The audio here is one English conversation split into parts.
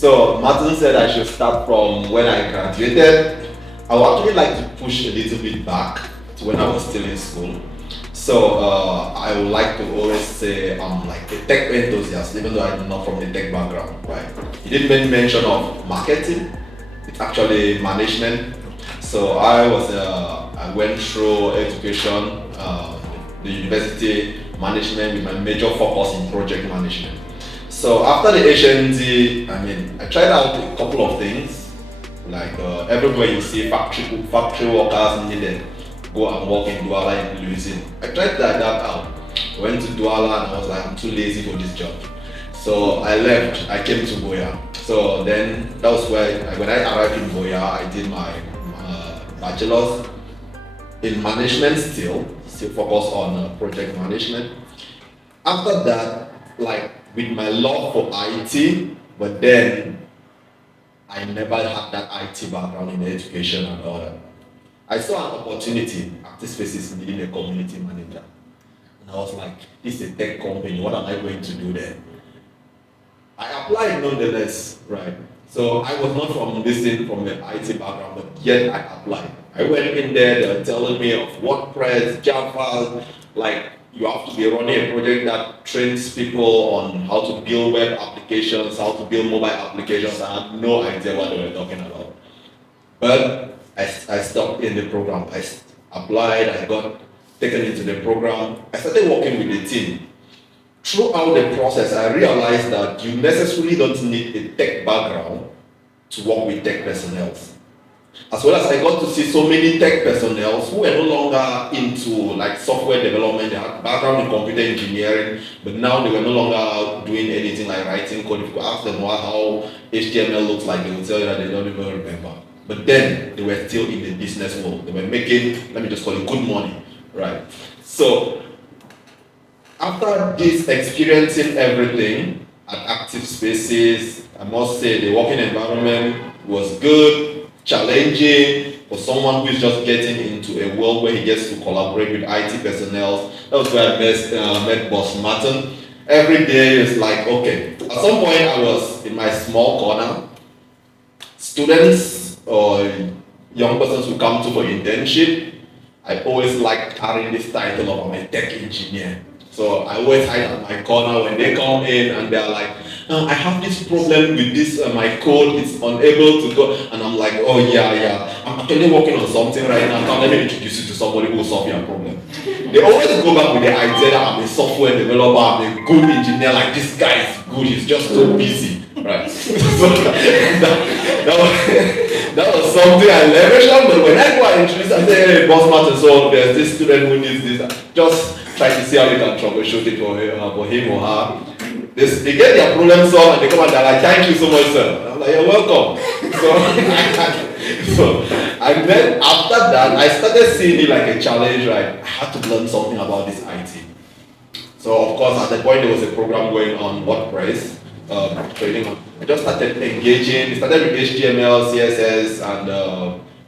So Martin said I should start from when I graduated. I would actually like to push a little bit back to when I was still in school. So I would like to always say I'm like a tech enthusiast, even though I'm not from the tech background, right? You didn't make mention of marketing. It's actually management. So I went through education, the university management with my major focus in project management. So after the HND, I tried out a couple of things. Like everywhere you see factory workers needed, go and work in Douala in Louisiana. I tried that out. Went to Douala and I was like, I'm too lazy for this job. So I left, I came to Boya. So then that was when I arrived in Boya, I did my bachelor's in management still focused on project management. After that, like with my love for IT, but then I never had that IT background in education and all that. I saw an opportunity at this space needing a community manager. And I was like, this is a tech company, what am I going to do there? I applied nonetheless, right? So I was not from the IT background, but yet I applied. I went in there, they were telling me of WordPress, Java, like you have to be running a project that trains people on how to build web applications, how to build mobile applications. I had no idea what they were talking about. But I stopped in the program. I applied, I got taken into the program. I started working with the team. Throughout the process, I realized that you necessarily don't need a tech background to work with tech personnel. As well as I got to see so many tech personnel who were no longer into like software development, they had background in computer engineering, but now they were no longer doing anything like writing code. If you ask them how HTML looks like, they will tell you that they don't even remember. But then they were still in the business world. They were making, let me just call it good money, right? So after this experiencing everything at Active Spaces, I must say the working environment was good, challenging for someone who is just getting into a world where he gets to collaborate with IT personnel. That was where I met Boss Martin. Every day is like, okay. At some point I was in my small corner. Students or young persons who come to for internship, I always like carrying this title of I'm a tech engineer. So I always hide at my corner when they come in and they're like, I have this problem with this, my code is unable to go. And I'm like, oh yeah, I'm actually working on something right now. Now let me introduce you to somebody who will solve your problem. They always go back with the idea that I'm a software developer, I'm a good engineer, like this guy is good, he's just so busy, right? So that was something I leveraged on, but when I go and introduce, I say, hey, Boss Martin, so there's this student who needs this, just try to see how you can troubleshoot it for him or her. They get their problem solved and they come and they're like, thank you so much, sir. I'm like, you're welcome. And then after that, I started seeing it like a challenge, right? I had to learn something about this IT. So of course, at the point there was a program going on WordPress, training. I just started engaging. It started with HTML, CSS, and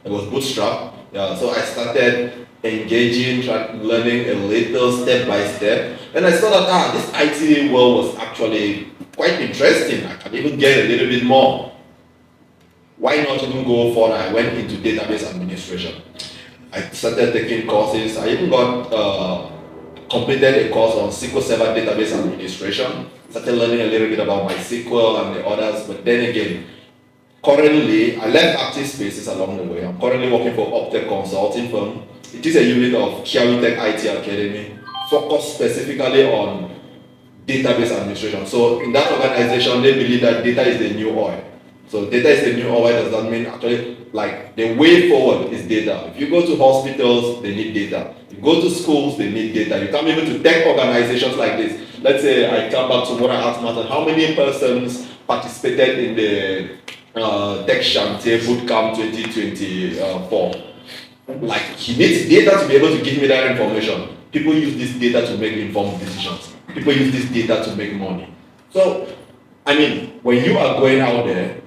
it was Bootstrap. Yeah, so I started engaging, learning a little step by step. And I saw that this IT world was actually quite interesting. I can even get a little bit more. Why not even go further? I went into database administration. I started taking courses. I even got completed a course on SQL Server database administration. Started learning a little bit about MySQL and the others. But then again, currently, I left Active Spaces along the way. I'm currently working for Optech Consulting Firm. It is a unit of Kiawitech IT Academy, focused specifically on database administration. So in that organization, they believe that data is the new oil. So data is the new oil. Does that mean actually like the way forward is data? If you go to hospitals, they need data. You go to schools, they need data. You come even to tech organizations like this. Let's say I come back to what I asked Martin, how many persons participated in the Tech Chantier Bootcamp 2024? Like, he needs data to be able to give me that information. People use this data to make informed decisions. People use this data to make money. So, when you are going out there,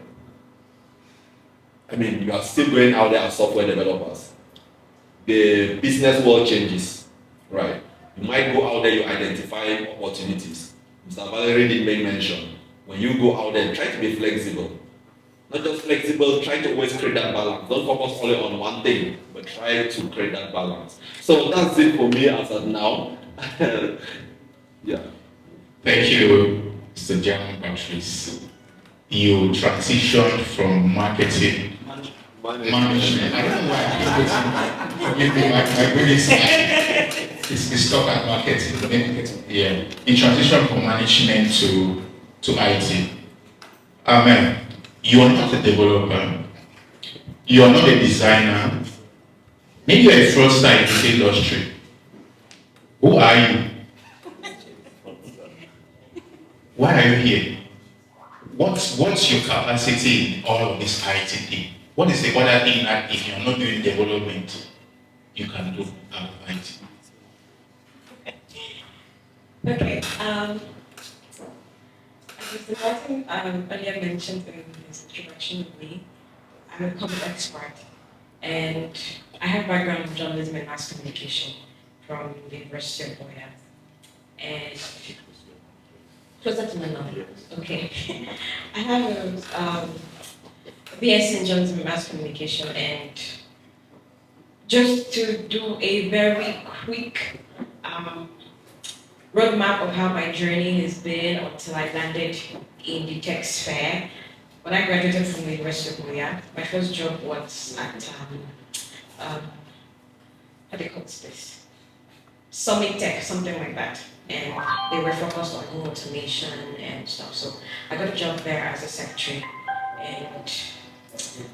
you are still going out there as software developers. The business world changes, right? You might go out there, you identify opportunities. Mr. Valerie did make mention. when you go out there, try to be flexible. Not just flexible, try to always create that balance. Don't focus only on one thing, but try to create that balance. So that's it for me as of now. Yeah. Thank you, Mr. John Patrice. You transitioned from marketing management. I don't know why I put forgive me, my brain is stuck at marketing. Yeah. You transitioned from management to IT. Amen. You are not a developer. You are not a designer. Maybe you're a fraudster in this industry. Who are you? Why are you here? What's your capacity in all of this IT thing? What is the other thing that if you're not doing development, you can do out of IT? Okay. As Mr. Martin earlier mentioned in his introduction with me, I'm a public expert, and I have background in journalism and mass communication from the University of Boya. And closer to my knowledge. Okay. I have a BS in journalism and mass communication, and just to do a very quick roadmap of how my journey has been until I landed in the tech sphere. When I graduated from the University of Boya, my first job was at how do you call this? Summit Tech, something like that. And they were focused on home automation and stuff. So I got a job there as a secretary. And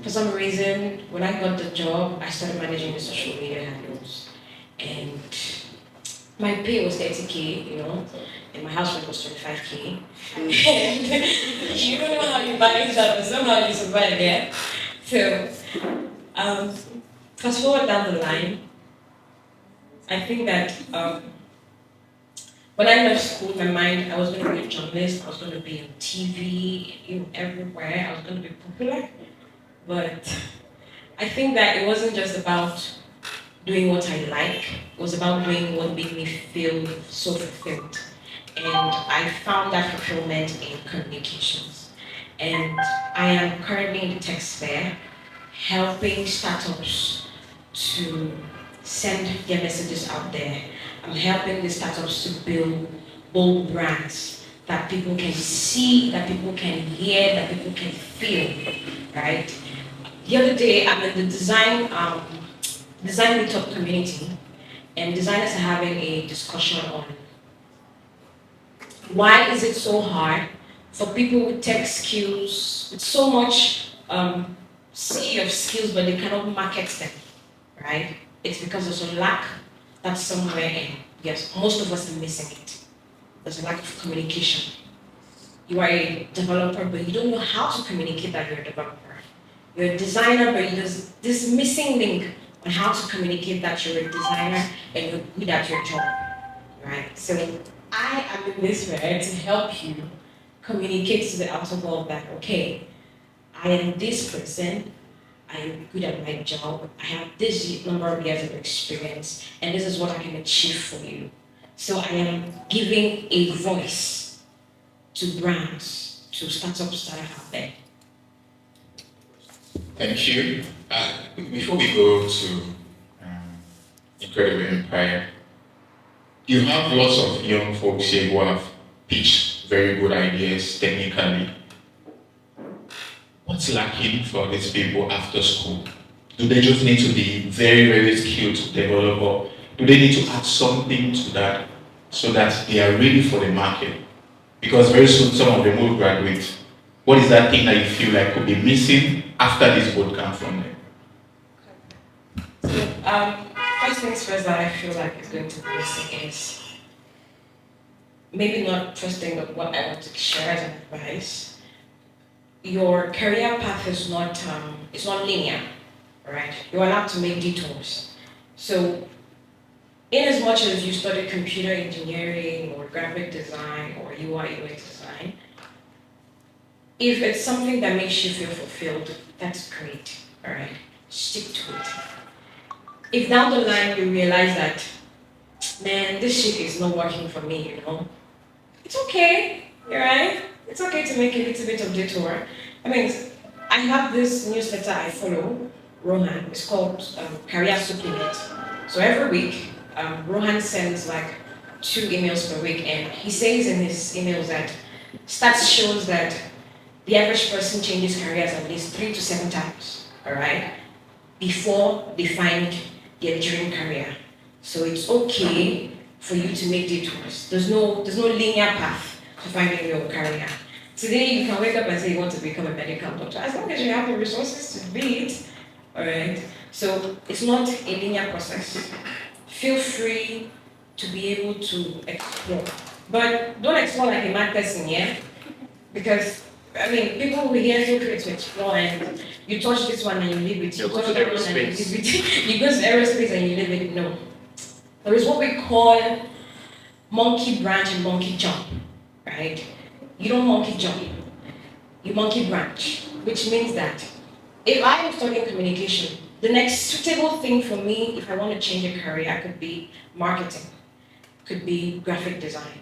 for some reason, when I got the job, I started managing the social media handles. And my pay was 30K, you know, and my house rent was 25K. And you don't know how you manage that, but somehow you survive, yeah? So, fast forward down the line, I think that when I left school, my mind, I was going to be a journalist, I was going to be on TV, you know, everywhere, I was going to be popular. But I think that it wasn't just about doing what I like, it was about doing what made me feel so fulfilled. And I found that fulfillment in communications. And I am currently in the tech sphere, helping startups to send their messages out there. I'm helping the startups to build bold brands that people can see, that people can hear, that people can feel, right? The other day, I'm in the design meetup community, and designers are having a discussion on why is it so hard for people with tech skills, with so much sea of skills, but they cannot market them, right? It's because there's a lack that's somewhere in. Yes, most of us are missing it. There's a lack of communication. You are a developer, but you don't know how to communicate that you're a developer. You're a designer, but there's this missing link on how to communicate that you're a designer and you're good at your job, right? So I am in this way to help you communicate to the outer world that, okay, I am this person, I am good at my job, I have this number of years of experience, and this is what I can achieve for you. So I am giving a voice to brands, to startups that are out there. Thank you. Before we go to Incredible Empire, you have lots of young folks here who have pitched very good ideas technically. What's lacking for these people after school? Do they just need to be very, very skilled to develop, or do they need to add something to that so that they are ready for the market? Because very soon some of them will graduate. What is that thing that you feel like could be missing after this bootcamp from them? So, first things first that I feel like is going to be missing is maybe not first thing, but what I want to share as an advice. Your career path is not it's not linear, right? You're allowed to make detours. So, in as much as you study computer engineering or graphic design or UI UX design, if it's something that makes you feel fulfilled, that's great, all right? Stick to it. If down the line you realize that, man, this shit is not working for me, you know, it's okay, all right? it's okay to make a little bit of detour. I mean, I have this newsletter I follow, Rohan. It's called Career Supplement. So every week, Rohan sends like 2 emails per week, and he says in his emails that stats shows that the average person changes careers at least 3 to 7 times, all right, before they find their dream career. So it's okay for you to make detours. There's no linear path to finding your career. Today you can wake up and say you want to become a medical doctor, as long as you have the resources to be it, all right? So it's not a linear process. Feel free to be able to explore. But don't explore like a mad person, yeah? Because, I mean, people will hear feel free to explore, and you touch this one and you leave it. You touch that one and you leave it. You go to aerospace and you leave it. No. There is what we call monkey branch and monkey jump, right? You don't monkey jump, you monkey branch, which means that if I am studying communication, the next suitable thing for me, if I want to change a career, could be marketing, could be graphic design,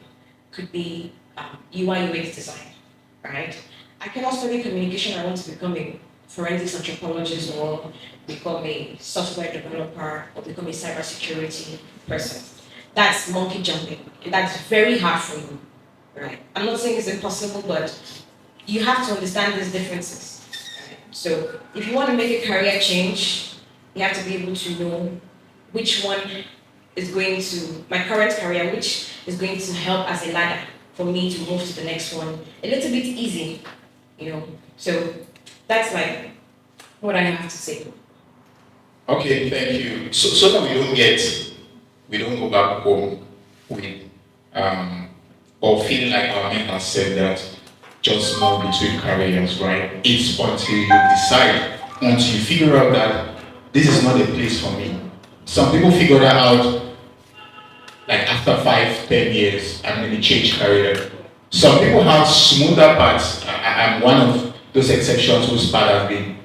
could be UI UX design, right? I cannot study communication. I want to become a forensics anthropologist or become a software developer or become a cybersecurity person. That's monkey jumping, and that's very hard for you, right? I'm not saying it's impossible, but you have to understand these differences. Right? So if you want to make a career change, you have to be able to know which one is going to, my current career, which is going to help as a ladder for me to move to the next one a little bit easy, you know. So that's like what I have to say. Okay, thank you. So that we don't go back home with or feeling like our men has said that just move between careers, right? It's until you decide, once you figure out that this is not a place for me. Some people figure that out like after 5-10 years and then they change career. Some people have smoother paths. I'm one of those exceptions whose path has been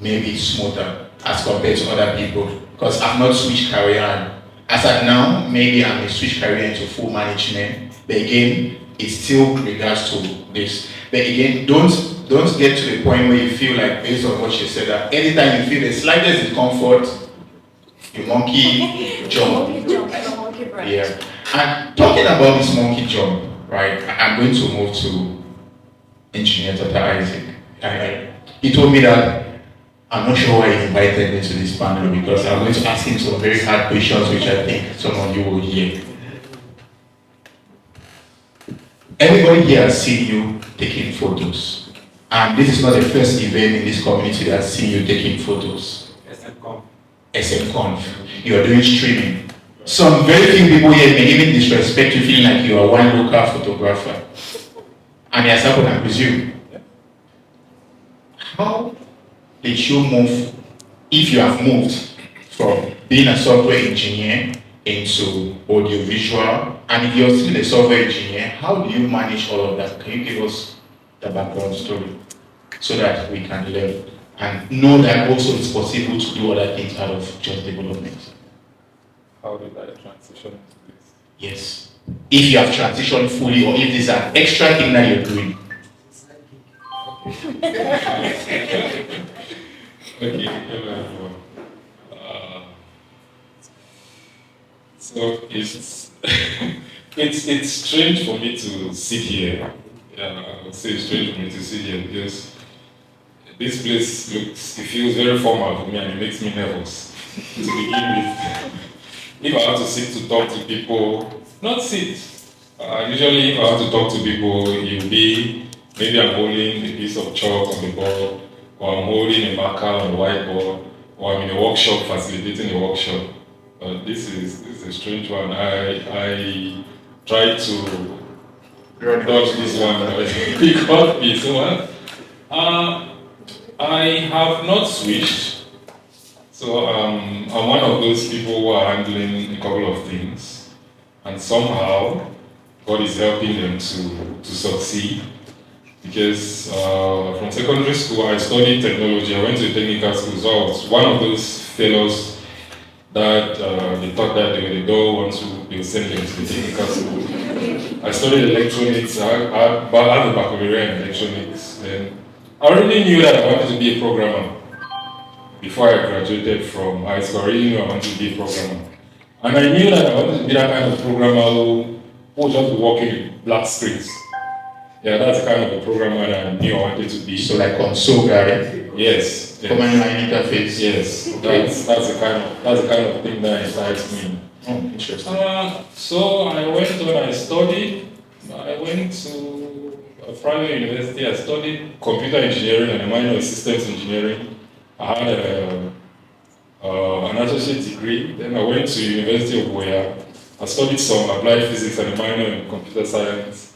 maybe smoother as compared to other people, because I've not switched career, and as at now, maybe I may switch career into full management, but again, it still regards to this. But again, don't get to the point where you feel like, based on what you said, that anytime you feel the slightest discomfort, you monkey jump. Yeah. And talking about this monkey jump, right? I'm going to move to Engineer Dr. Isaac. He told me that I'm not sure why he invited me to this panel, because I'm going to ask him some very hard questions which I think some of you will hear. Everybody here has seen you taking photos. And this is not the first event in this community that has seen you taking photos. SMConf. You are doing streaming. Some very few people here may even disrespect you, feeling like you are one local photographer. And it has happened, I presume. How did you move, if you have moved from being a software engineer into audiovisual, and if you're still a software engineer, how do you manage all of that? Can you give us the background story so that we can learn and know that also it's possible to do other things out of just development? How did I transition into this? Yes. If you have transitioned fully, or if this is an extra thing that you're doing. Okay, hello everyone. So it's strange for me to sit here. I would say it's strange for me to sit here because this place it feels very formal for me, and it makes me nervous to begin with. If I have to sit to talk to people, not sit. Usually, if I have to talk to people, it'll be maybe I'm holding a piece of chalk on the board, or I'm holding a marker on the whiteboard, or I'm in a workshop facilitating a workshop. This is a strange one. I tried to dodge this one because it's one. I have not switched. So I'm one of those people who are handling a couple of things, and somehow God is helping them to succeed. Because from secondary school I studied technology. I went to a technical school, so I was one of those fellows that they thought that they were the dull ones who they would send them to the technical school. I studied electronics, I had a baccalaureate in electronics, and I already knew that I wanted to be a programmer before I graduated from high school. I already knew I wanted to be a programmer. And I knew that I wanted to be that kind of programmer who would just be working with black screens. Yeah, that's the kind of a programmer that I knew I wanted to be. So like console guy? Yes. Command line interface? Yes. Okay. That's the kind of thing that excites me. Oh, interesting. So I went when I studied. I went to a private university. I studied computer engineering and a minor in systems engineering. I had an associate degree. Then I went to University of where I studied some applied physics and a minor in computer science.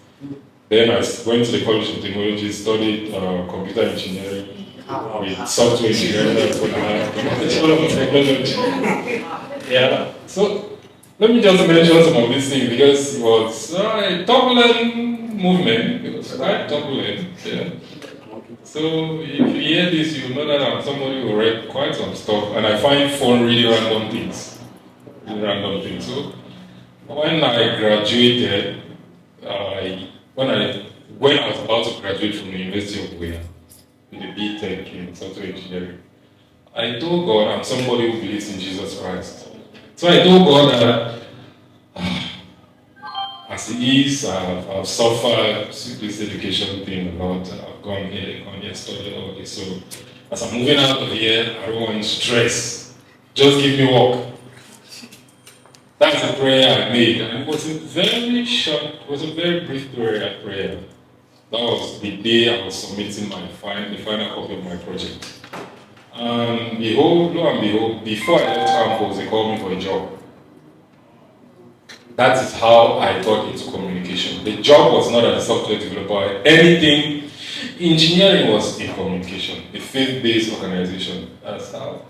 Then I went to the College of Technology, studied computer engineering with software engineering. That's what I had. College of Technology. Yeah. So let me just mention some of these things because it was a turbulent movement. It was quite turbulent. Yeah. So if you hear this, you know that I'm somebody who read quite some stuff, and I find fun reading random things. So when I graduated, when I was about to graduate from the University of Wales with a BTech in software engineering, I told God I'm somebody who believes in Jesus Christ. So I told God that as it is, I've suffered this education thing a lot. I've gone here, studied all this. So as I'm moving out of here, I don't want stress. Just give me work. That's a prayer I made, and it was a very short, it was a very brief prayer. That was the day I was submitting the final copy of my project. Lo and behold, before I left campus, they called me for a job. That is how I got into communication. The job was not as a software developer, anything. Engineering was in communication, a faith-based organization. That's how.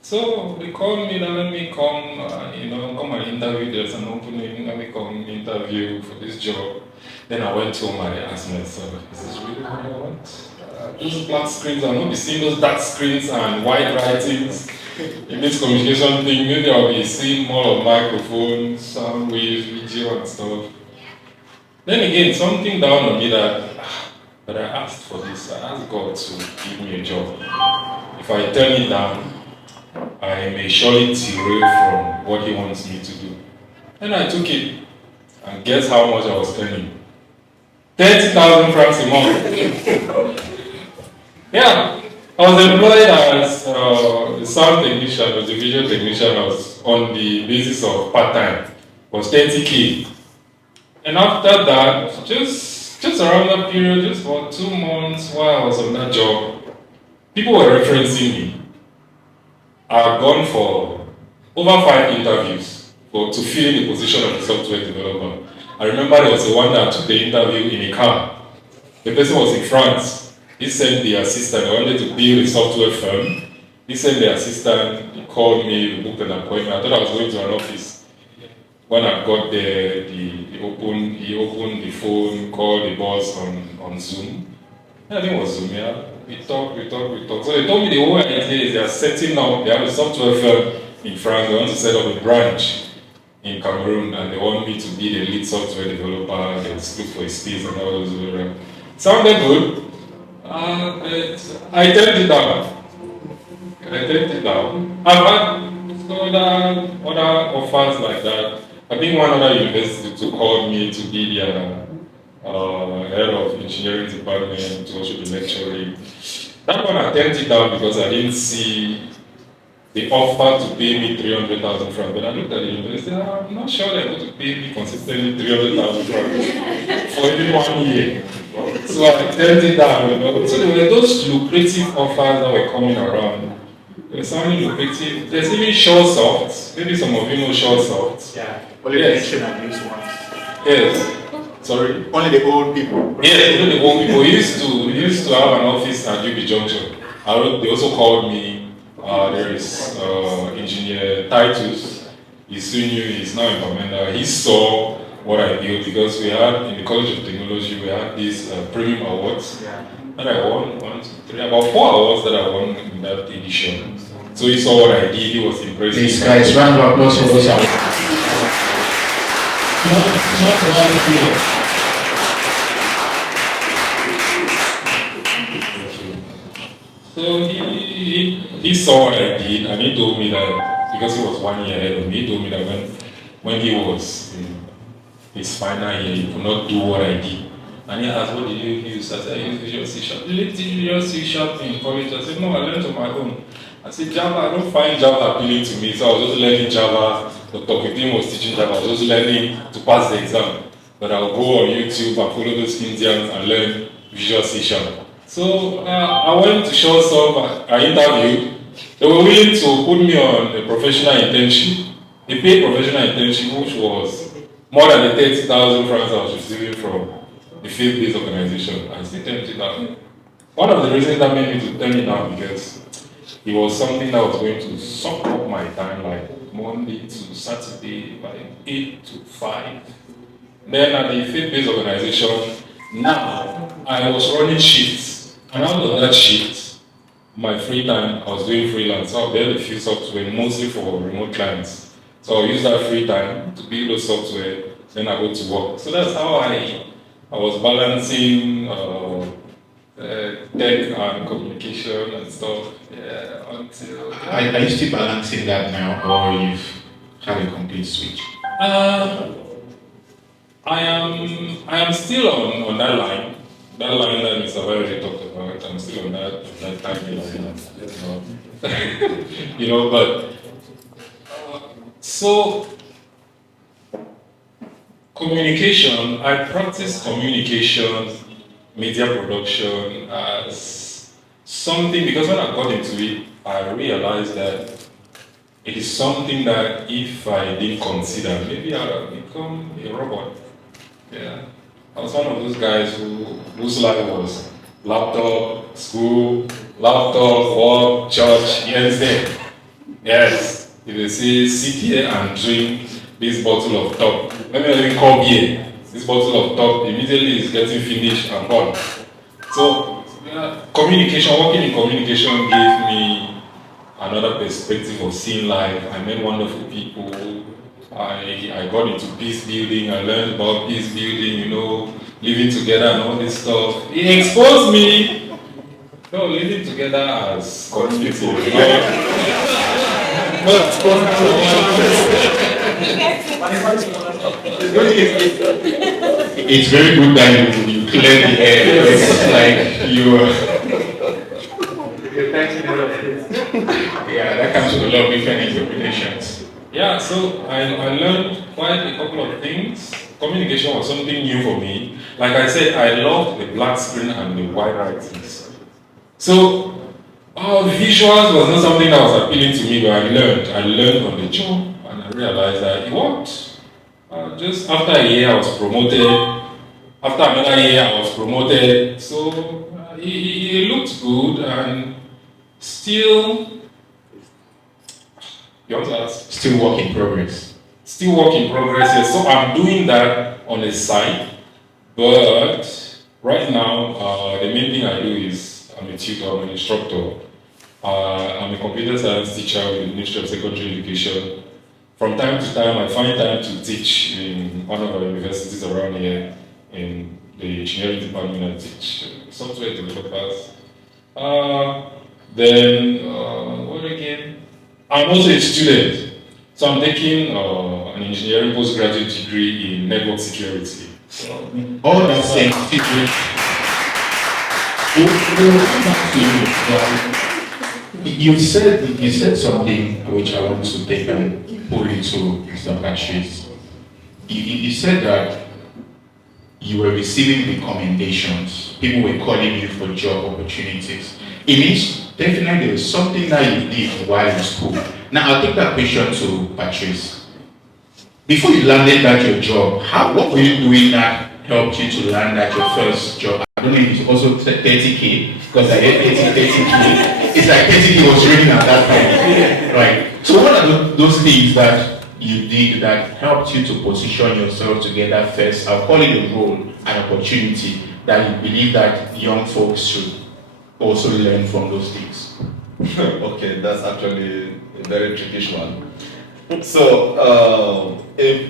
So they called me, let me come, come and interview. There's an opening, let me come interview for this job. Then I went home and I asked myself, is this really what I want? Those black screens, I'm not be seeing those dark screens and white writings in this communication thing. Maybe I'll be seeing more of microphones, sound waves, video and stuff. Then again, something dawned on me that I asked for this. I asked God to give me a job. If I turn it down, I may surely derail from what He wants me to do. And I took it, and guess how much I was earning? 30,000 francs a month. Yeah, I was employed as a sound technician, or the video technician. I was on the basis of part-time. Was 30K. And after that, just around that period, just for 2 months while I was on that job, people were referencing me. I had gone for over 5 interviews to fill the position of a software developer. I remember there was one that took the interview in a car. The person was in France. He sent the assistant. I wanted to build a software firm. He sent the assistant. He called me. We booked an appointment. I thought I was going to an office. When I got there, he opened the phone, called the boss on Zoom. I think it was Zoom, yeah. We talked. So they told me the whole idea is they are setting up, they have a software firm in France. They want to set up a branch in Cameroon, and they want me to be the lead software developer. They look for a space and all those. Sounded good, but I turned it down. I've had other offers like that. I think one other university to call me to be their head of engineering department, to also be lecturing. That one I turned it down because I didn't see the offer to pay me 300,000 francs. But I looked at the university, I'm not sure they're going to pay me consistently 300,000 francs for even 1 year. So I turned it down. So there were those lucrative offers that were coming around. They were sounding lucrative. There's even SureSoft. Maybe some of you know SureSoft. Yeah, only the ancient and used ones. Yes. Sorry? Only the old people. Yes, only the old people. We used to have an office at UB Junction. They also called me. There is engineer Titus. He's senior. He's now in Bamenda. He saw what I built because we had in the College of Technology we had these premium awards that I won. 1, 2, 3, about 4 awards that I won in that edition. So he saw what I did, he was impressed. Please, guys, round of applause for those. Not one here. So he saw what I did, and he told me that, because he was 1 year ahead of me, he told me that when he was in his final year, he could not do what I did. And he asked, what did you use? I said, I use Visual C Sharp. Did you teach Visual C Sharp in college? I said, no, I learned on my own. I said, Java, I don't find Java appealing to me, so I was just learning Java. Dr. Kitim was teaching Java, I was just learning to pass the exam. But I'll go on YouTube and follow those Indians and learn Visual C Sharp. So I went to Shortstop, I interviewed. They were willing to put me on a professional internship, a paid professional internship, which was more than the 30,000 francs I was receiving from the faith-based organization. I still tempted now. One of the reasons that made me to turn it down because it was something that was going to suck up my time, like Monday to Saturday, like 8 to 5. Then at the faith-based organization, now I was running shifts. And out of that shift, my free time, I was doing freelance. So I built a few software, mostly for remote clients. So I'll use that free time to build those software, then I go to work. So that's how I was balancing tech and communication and stuff. Yeah, until... Are you still balancing that now, or you've had a complete switch? I am still on that line. That line that Mr. already talked about, I'm still on that timeline. But so communication, I practice communication, media production as something, because when I got into it, I realized that it is something that if I didn't consider, maybe I would have become a robot. Yeah. I was one of those guys whose life was laptop, school, laptop, work, church, Wednesday. Yes, if they say sit here and drink this bottle of top, let me even call beer. This bottle of top immediately is getting finished and gone. So, communication, working in communication gave me another perspective of seeing life. I met wonderful people. I got into peace building, I learned about peace building, living together and all this stuff. It exposed me. No, living together as community. It's very good that you clear the air. It's like yeah, that comes with a lot of different interpretations. Yeah, so I learned quite a couple of things. Communication was something new for me. Like I said, I loved the black screen and the white writings. So visuals was not something that was appealing to me, but I learned on the job, and I realized that it worked. Just after a year, I was promoted. After another year, I was promoted. So it looked good, and still. You want to ask? Still work in progress. Still work in progress, yes. So I'm doing that on the side, but right now, the main thing I do is I'm a tutor, I'm an instructor. I'm a computer science teacher with the Ministry of Secondary Education. From time to time, I find time to teach in one of our universities around here in the engineering department. I teach software developers. What again? I'm also a student, so I'm taking an engineering postgraduate degree in network security. So, all that same secret. You said something which I want to take and pull into Mr. Patrice. You said that you were receiving recommendations. People were calling you for job opportunities. It means definitely there was something that you did while in school. Now I'll take that question to Patrice. Before you landed at your job, what were you doing that helped you to land at your first job? I don't know if it's also 30K, because I get 30K. It's like 30K was raining at that time. Right. So what are those things that you did that helped you to position yourself to get that first, I'll call it a role, an opportunity, that you believe that young folks should also learn from those things? Okay, that's actually a very tricky one. So,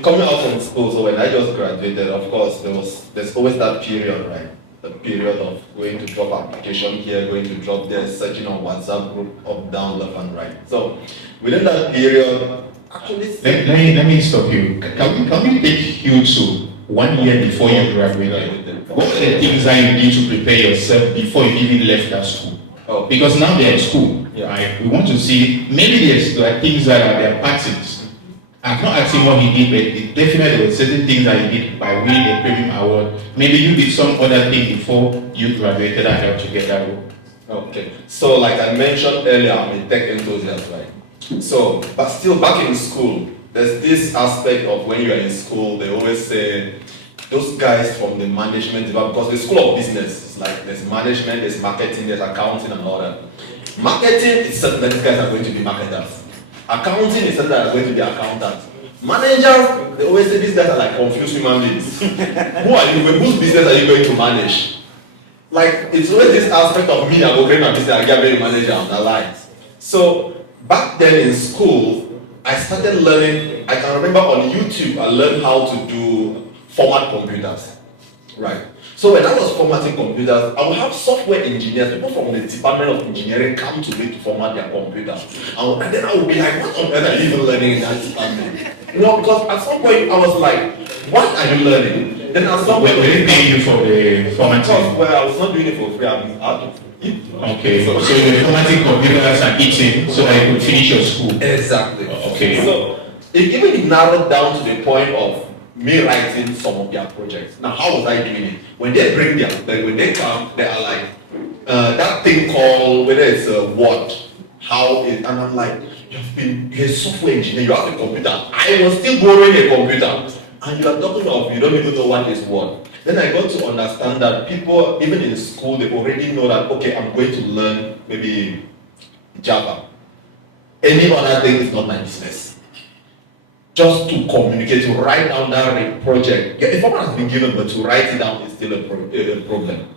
coming out from school, so when I just graduated, of course, there's always that period, right? The period of going to drop application here, going to drop there, searching on WhatsApp group, up, down, left, and right. So, within that period, actually, let me stop you. Can we take you to 1 year before you graduated? What are the things that you did to prepare yourself before you even left that school? Oh. Because now they're in school, Yeah. right? We want to see, maybe there's like things that are their patterns. I'm not asking what he did, but definitely there were certain things that he did by winning a premium award. Maybe you did some other thing before you graduated and helped you get that role. Okay, so like I mentioned earlier, I'm a tech enthusiast, right? So, but still back in school, there's this aspect of when you're in school, they always say, those guys from the management department, because the school of business is like there's management, there's marketing, there's accounting and all that. Marketing is certain that these guys are going to be marketers. Accounting is certain that are going to be accountants. Managers, they always say these guys are like confused human beings. Who are you? Whose business are you going to manage? Like it's always this aspect of me that will create my business and get very manager on the lines. So back then in school, I started learning. I can remember on YouTube, I learned how to do format computers, right? So when I was formatting computers, I would have software engineers, people from the Department of Engineering come to me to format their computers. And then I would be like, what on earth are you even learning in that department? You know, because at some point I was like, what are you learning? Then at some point, they pay you for the formatting? Well, I was not doing it for free, I was out to eat. Okay, so you were formatting computers and eating so that you could finish your school? Exactly. Okay. So it narrowed down to the point of me writing some of their projects. Now, how was I doing it? When they bring when they come, they are like, that thing called, whether it's a Word, and I'm like, you're a software engineer, you have a computer. I was still borrowing a computer. And you are talking of, you don't even know what is what. Then I got to understand that people, even in school, they already know that, okay, I'm going to learn maybe Java. Any other thing is not my business. Just to communicate, to write down that project. Yeah, a format has been given, but to write it down is still a problem.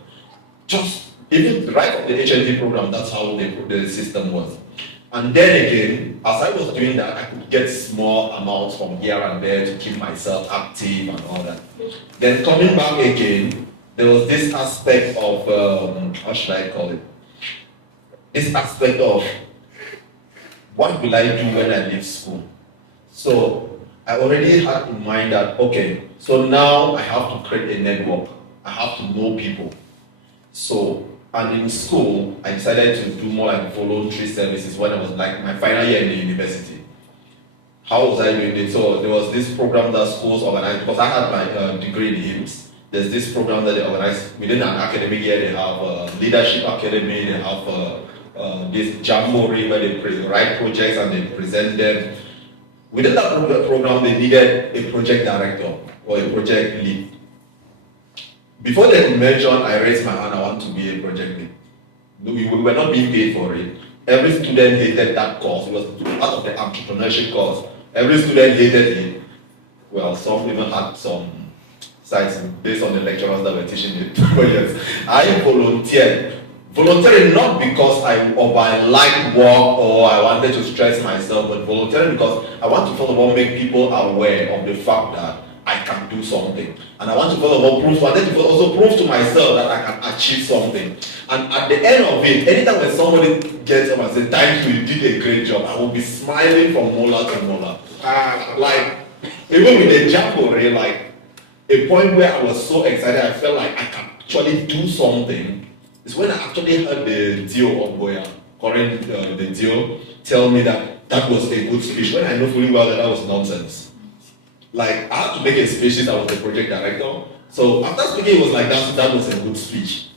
Just even right from the HND program, that's how the system was. And then again, as I was doing that, I could get small amounts from here and there to keep myself active and all that. Then coming back again, there was this aspect of, how should I call it? This aspect of, what will I do when I leave school? So I already had in mind that, okay, so now I have to create a network. I have to know people. So, and in school, I decided to do more like voluntary services when I was like my final year in the university. How was I doing it? So there was this program that schools organized, because I had my degree in HIMSS. There's this program that they organize within an academic year. They have leadership academy, they have this jamboree where they write projects and they present them. Within that program, they needed a project director or a project lead. Before they could mention, I raised my hand, I want to be a project lead. We were not being paid for it. Every student hated that course. It was part of the entrepreneurship course. Every student hated it. Well, some even had some sites based on the lecturers that were teaching it. But yes, I volunteered. Volunteering not because I like work or I wanted to stress myself, but volunteering because I want to first of all make people aware of the fact that I can do something. And I want to first of all also prove to myself that I can achieve something. And at the end of it, anytime when somebody gets up and says, thank you, you did a great job, I will be smiling from molar to molar. Like, even with the jamboree, like, a point where I was so excited, I felt like I can actually do something. It's when I actually heard the DO of Goya, the DO, tell me that that was a good speech, when I know fully well that that was nonsense. Like, I had to make a speech since I was the project director. So after speaking, it was like, that was a good speech.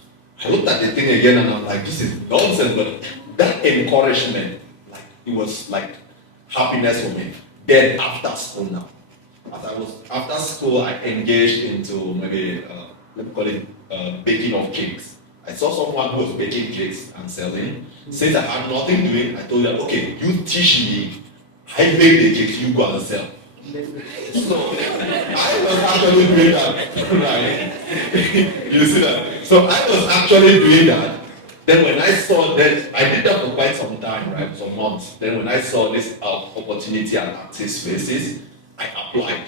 I looked at the thing again and I'm like, this is nonsense, but that encouragement, like, it was like happiness for me. Then after school now, after school, I engaged into maybe, let me call it baking of cakes. I saw someone who was baking cakes and selling. Since I had nothing doing, I told them, okay, you teach me, I make the cakes, you go and sell. So I was actually doing that, right? You see that? So I was actually doing that. Then when I saw that, I did that for quite some time. for some months. Then when I saw this opportunity at Artist Spaces, I applied.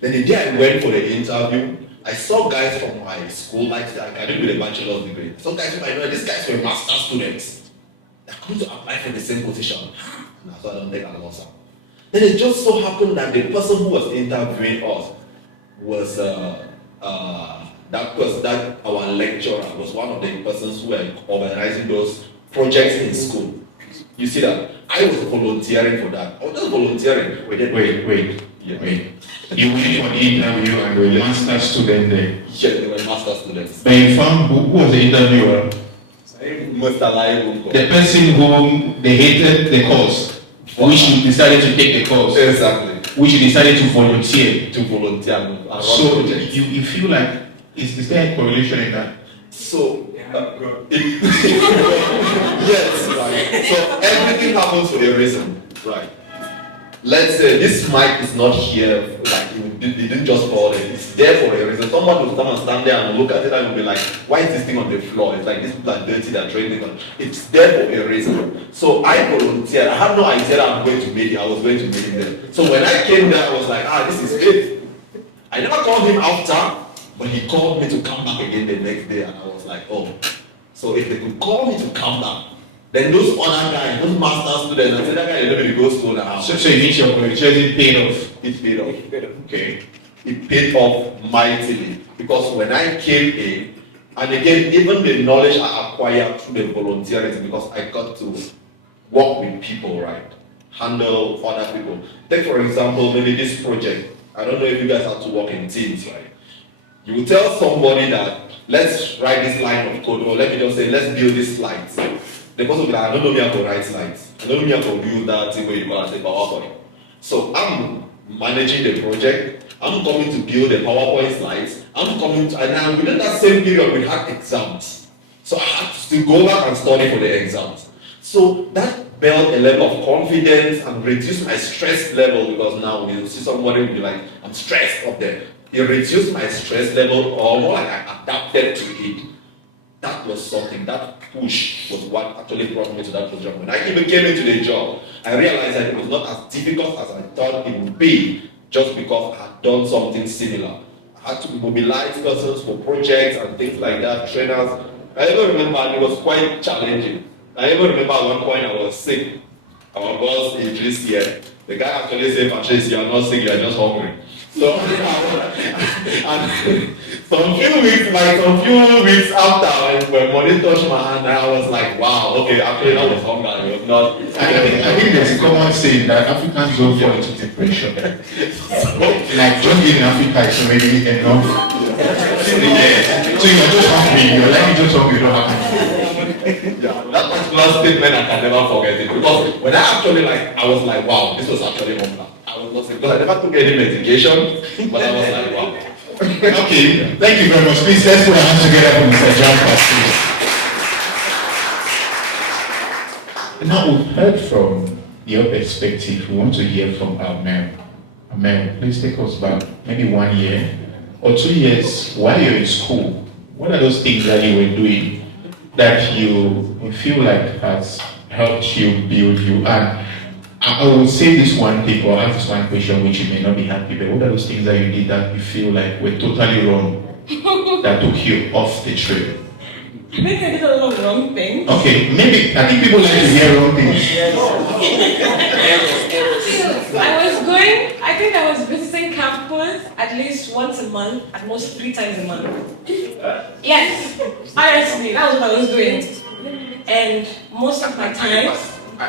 Then the day I went for the interview, I saw guys from my school, like I did with a bachelor's degree. I saw guys who I know, these guys were master students. They're coming to apply for the same position. And I thought, I don't think I lost out. Then it just so happened that the person who was interviewing us was our lecturer was one of the persons who were organizing those projects in school. You see that? I was volunteering for that. I was just volunteering. Wait. You went for the interview and you were master student there. Yeah, they were master students. But you found who was the interviewer? The person whom they hated the course, which you decided to take the course. Exactly. Which you decided to volunteer. So you feel like is there a correlation in that? So yes, right. So everything happens for a reason, right? Let's say this mic is not here, like they didn't just fall it. It's there for a reason. Someone will come and stand there and look at it and will be like, why is this thing on the floor? It's like these people are dirty, they're training on. It's there for a reason. So I volunteered. I had no idea that I'm going to meet him. I was going to meet him there. So when I came there, I was like, this is it. I never called him after, but he called me to come back again the next day, and I was like, oh. So if they could call me to come back, then those other guys, those master students, and say that guy is going to go to school now. So it means your volunteering paid off? It paid off. Okay. It paid off mightily. Because when I came in, and again, even the knowledge I acquired through the volunteering, because I got to work with people, right? Handle other people. Take for example, maybe this project. I don't know if you guys have to work in teams, right? You will tell somebody that, let's write this line of code, or let me just say, let's build this slide. The person will be like, I don't know me how to write slides. I don't know me how to build that thing where you call it a PowerPoint. So I'm managing the project. I'm coming to build the PowerPoint slides. I'm coming to, and now within that same period, we had exams. So I had to still go back and study for the exams. So that built a level of confidence and reduced my stress level, because now when you see somebody will be like, I'm stressed up there. It reduced my stress level, or more like I adapted to it. That was something, that push was what actually brought me to that position. When I even came into the job, I realized that it was not as difficult as I thought it would be, just because I had done something similar. I had to mobilize persons for projects and things like that, trainers. I even remember, and it was quite challenging. I even remember at one point I was sick. Our boss in this year, the guy actually said, Patrice, you are not sick, you are just hungry. So, and some few weeks after, when money touched my hand, I was like, wow, okay, actually that was hunger, it was not. I think there's a common saying that Africans don't fall into depression. Like just being in Africa is already enough. Yeah. So you're just hungry, you're like just hungry, you don't have money. Yeah, that particular statement I can never forget it, because when I was like, wow, this was actually hunger. I was not sick, because I never took any medication, but I was like, wow. Okay, thank you very much. Please, let's put our hands together for Mr. John Pastor. Now we've heard from your perspective. We want to hear from Amel. Amel, please take us back maybe 1 year or 2 years while you're in school. What are those things that you were doing that you feel like has helped you build you? And I will say this one thing, or ask this one question which you may not be happy, but what are those things that you did that you feel like were totally wrong, that took you off the trail? I think I did a lot of wrong things. Okay, maybe, I think people like to hear wrong things. I was visiting campus at least once a month, at most 3 times a month. Yes, honestly, that was what I was doing. And most of my time, I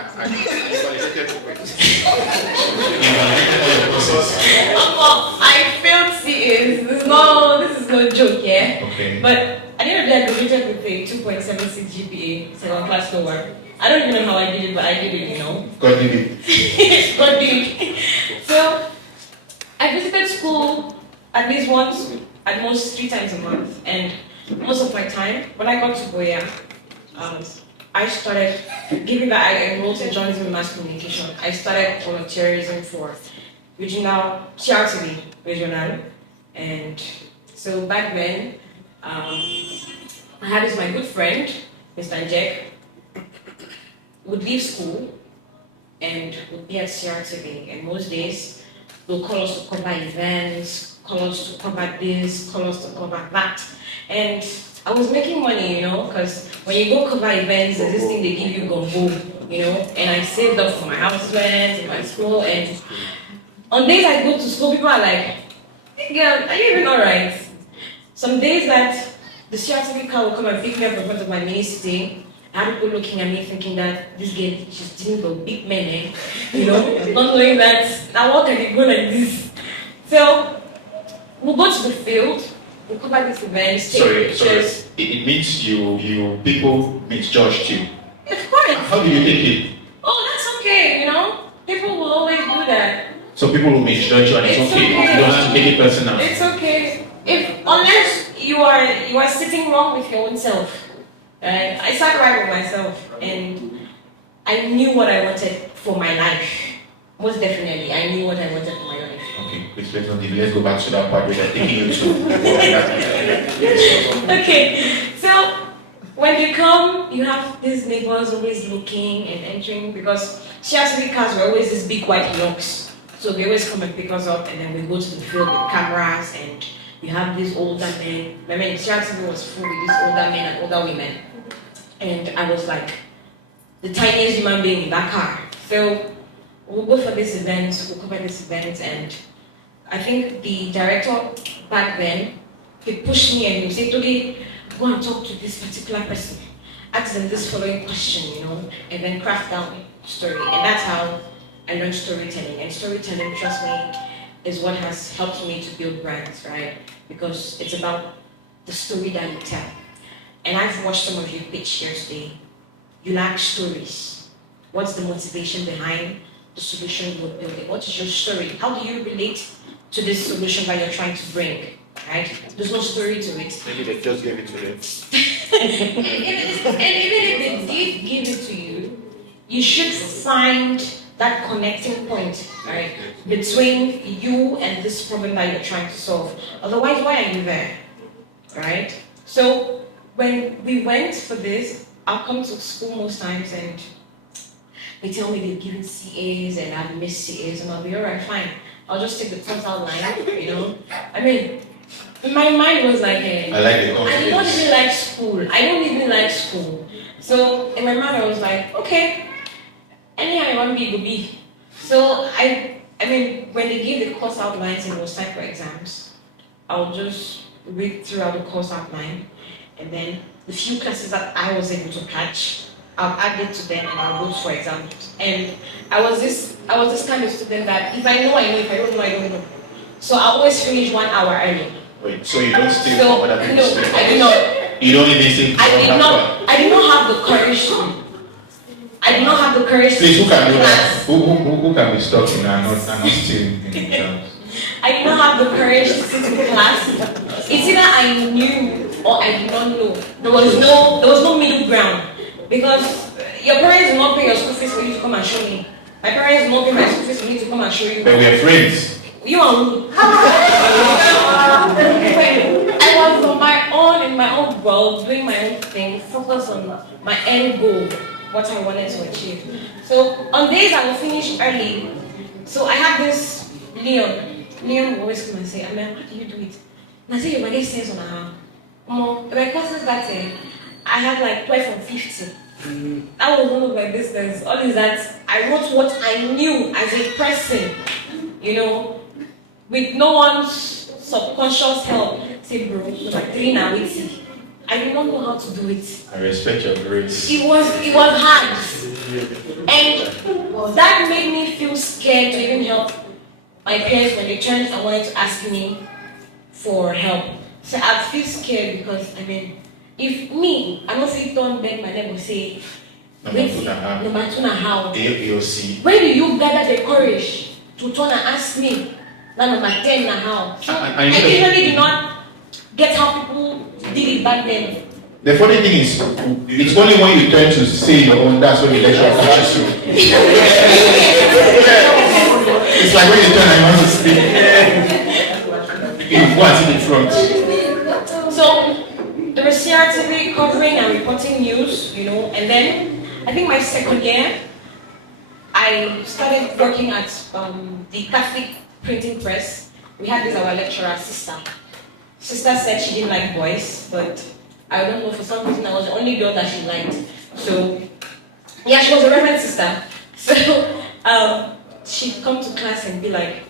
failed CAs. This is no joke, yeah? Okay. But at the end of the day, I graduated with a 2.76 GPA, second class lower. I don't even know how I did it, but I did it, you know. God did it. God did it. So, I visited school at least once, at most 3 times a month. And most of my time, when I got to Boya, I started, given that I enrolled in journalism and mass communication, I started volunteerism for regional, CRTV, regional. And so back then, I had this my good friend, Mr. Jack. would leave school and would be at CRTV. And most days, they'll call us to cover events, call us to cover this, call us to cover that. And I was making money, because when you go cover events, there's this thing they give you gumbo, and I saved up for my house rent, and my school, and on days I go to school, people are like, hey girl, are you even alright? Some days that the CRTV car will come and pick me up in front of my mini city, I have people looking at me thinking that this girl, she's dealing with big men, not knowing that, now what can they go like this? So, we'll go to the field, we'll cover these events, take pictures. It means people misjudged you. Of course. How do you take it? Oh, that's okay, People will always do that. So people will misjudge you and it's okay. You don't have to take it personal. It's okay. Unless you are sitting wrong with your own self. Right? I sat right with myself and I knew what I wanted for my life. Most definitely, I knew what I wanted for my life. Okay, please let's go back to that part where they're taking you to. Okay, so when you come, you have these neighbors always looking and entering because CRTV cars were always these big white blocks. So they always come and pick us up and then we go to the field with cameras and you have these older men. I mean, CRTV was full with these older men and older women. And I was like the tiniest human being in that car. So we'll go for this event, we'll cover this event, and I think the director back then, he pushed me and he said, okay, go and talk to this particular person. Ask them this following question, and then craft down a story. And that's how I learned storytelling. And storytelling, trust me, is what has helped me to build brands, right? Because it's about the story that you tell. And I've watched some of you pitch here today. You lack stories. What's the motivation behind the solution you're building? What is your story? How do you relate to this solution that you're trying to bring? Right? There's no story to it. Maybe they just gave it to them. And even if they did give it to you, you should find that connecting point, right, between you and this problem that you're trying to solve. Otherwise, why are you there? Right? So when we went for this, I'll come to school most times and they tell me they've given CAs and I've missed CAs and I'll be alright, fine. I'll just take the course outline, I mean, my mind was like, I like the confidence. I don't even like school. I don't even like school. So in my mind I was like, okay, anyhow I want to be, will be. So I mean, when they gave the course outlines and it was time for exams, I'll just read throughout the course outline and then the few classes that I was able to catch, I'll add it to them and I'll go for exams. And I was this kind of student that if I know, I know. If I don't know, I don't know. So I always finish 1 hour early. Wait, so you don't steal from other people's No, I do not. You don't even steal from I did not have the courage to. I did not have the courage to. Please, who can do that? Who can be stuck in and not stealing in exams? I did not have the courage to sit in class. It's either I knew or I did not know. There was no middle ground. Because your parents will not pay your school fees for you to come and show me. My parents will not pay my school fees for me to come and show you. But we are friends. You and who? I was on my own, in my own world, doing my own thing, focused on my end goal, what I wanted to achieve. So on days I will finish early. So I have this Leon. Leon will always come and say, Amen, how do you do it? And I say, you might get sense on our my courses that day, I had like 12 from 50. That was one of my business. All is that I wrote what I knew as a person, with no one's subconscious help. Say, bro, like 3 now, I did not know how to do it. I respect your grace. It was hard. And that made me feel scared to even help my parents when they turned and wanted to ask me for help. So I feel scared because, if me, I don't feel turn back, my neighbor say, number two na how. APOC. When do you gather the courage to turn and ask me? Now number 10 na how. So I usually did not get how people did it back then. The funny thing is, it's only when you turn to say your own, that's when you let your catches you. It's like when you turn and you want to speak. You go and sit in front. So there was CRTV covering and reporting news, and then I think my second year, I started working at the Catholic printing press. We had this our lecturer, sister. Sister said she didn't like boys, but I don't know, for some reason I was the only girl that she liked. So, yeah, she was a reverend sister. So, she'd come to class and be like,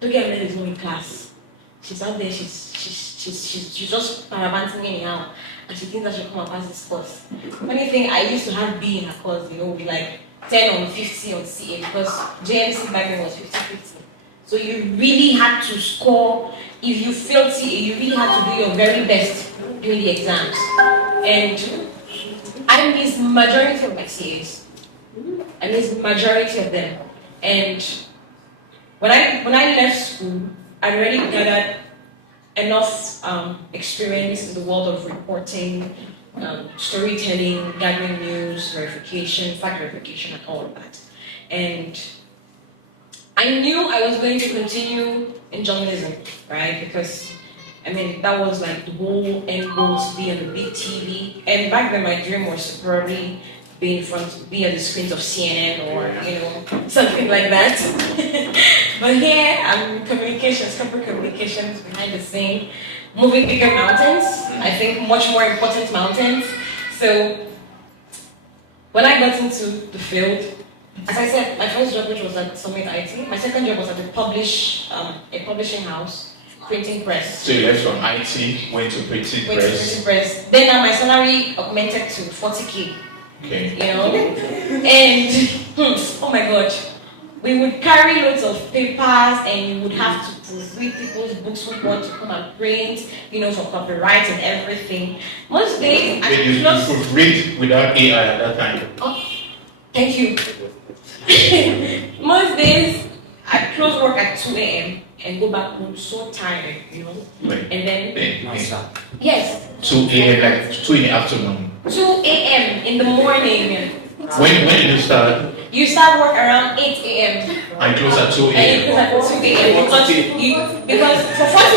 "Don't get is not in class. She's out there, she's just paravanting anyhow, and she thinks I should come and pass this course." Funny thing, I used to have B in her course, with like 10 on 50 on CA, because JMC back then was 50-50. So you really had to score. If you failed CA, you really had to do your very best during the exams. And I missed majority of my CAs. I missed majority of them. And when I left school, I already gathered enough experience in the world of reporting, storytelling, gathering news, verification, fact verification, and all of that. And I knew I was going to continue in journalism, right? Because, that was like the whole end goal, to be on the big TV. And back then, my dream was to probably be at the screens of CNN or, something like that. But here, I'm corporate communications, behind the scene, moving bigger mountains, I think much more important mountains. So, when I got into the field, as I said, my first job, which was at Summit IT, my second job was at a publishing house, printing press. So you left from IT, went to printing press. Then now my salary augmented to 40K. Okay. And oh my God, we would carry loads of papers, and you would have to proofread people's books who want to come and print, for copyright and everything. Most days, you proofread without AI at that time. Oh, thank you. Most days, I close work at 2 a.m. and go back home so tired, Wait. And then yes. 2 a.m. like 2 in the afternoon. 2 a.m. in the morning. When did you start? You start work around 8 a.m. I close at 2 And you a.m. close at 2 a.m. because for 40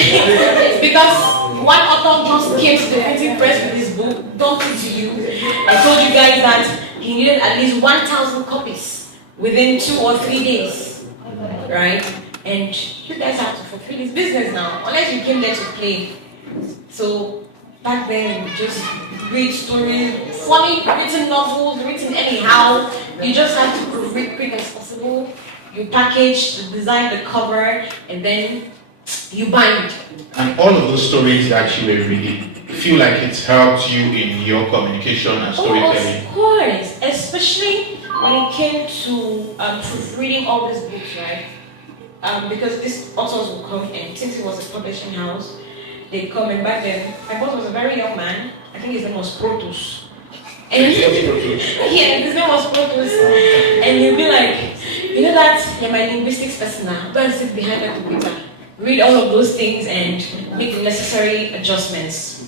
it's because one author just came to the printing press with his book, dumped it to you, and told you guys that he needed at least 1,000 copies within 2 or 3 days, right? And you guys have to fulfill his business now, unless you came there to play. So back then, we just read stories, funny written novels, written anyhow. You just have to proofread quick as possible. You package, you design the cover, and then you bind. And all of those stories that you were reading, feel like it's helped you in your communication and storytelling? Oh, of course, especially when it came to proofreading all these books, right? Because these authors would come, and since it was a publishing house, they'd come, and back then, my boss was a very young man. I think his name was Protus. And yeah, his name was Protus. And he'd be like, that you're my linguistics person now. Go and sit behind the computer. Read all of those things and make the necessary adjustments.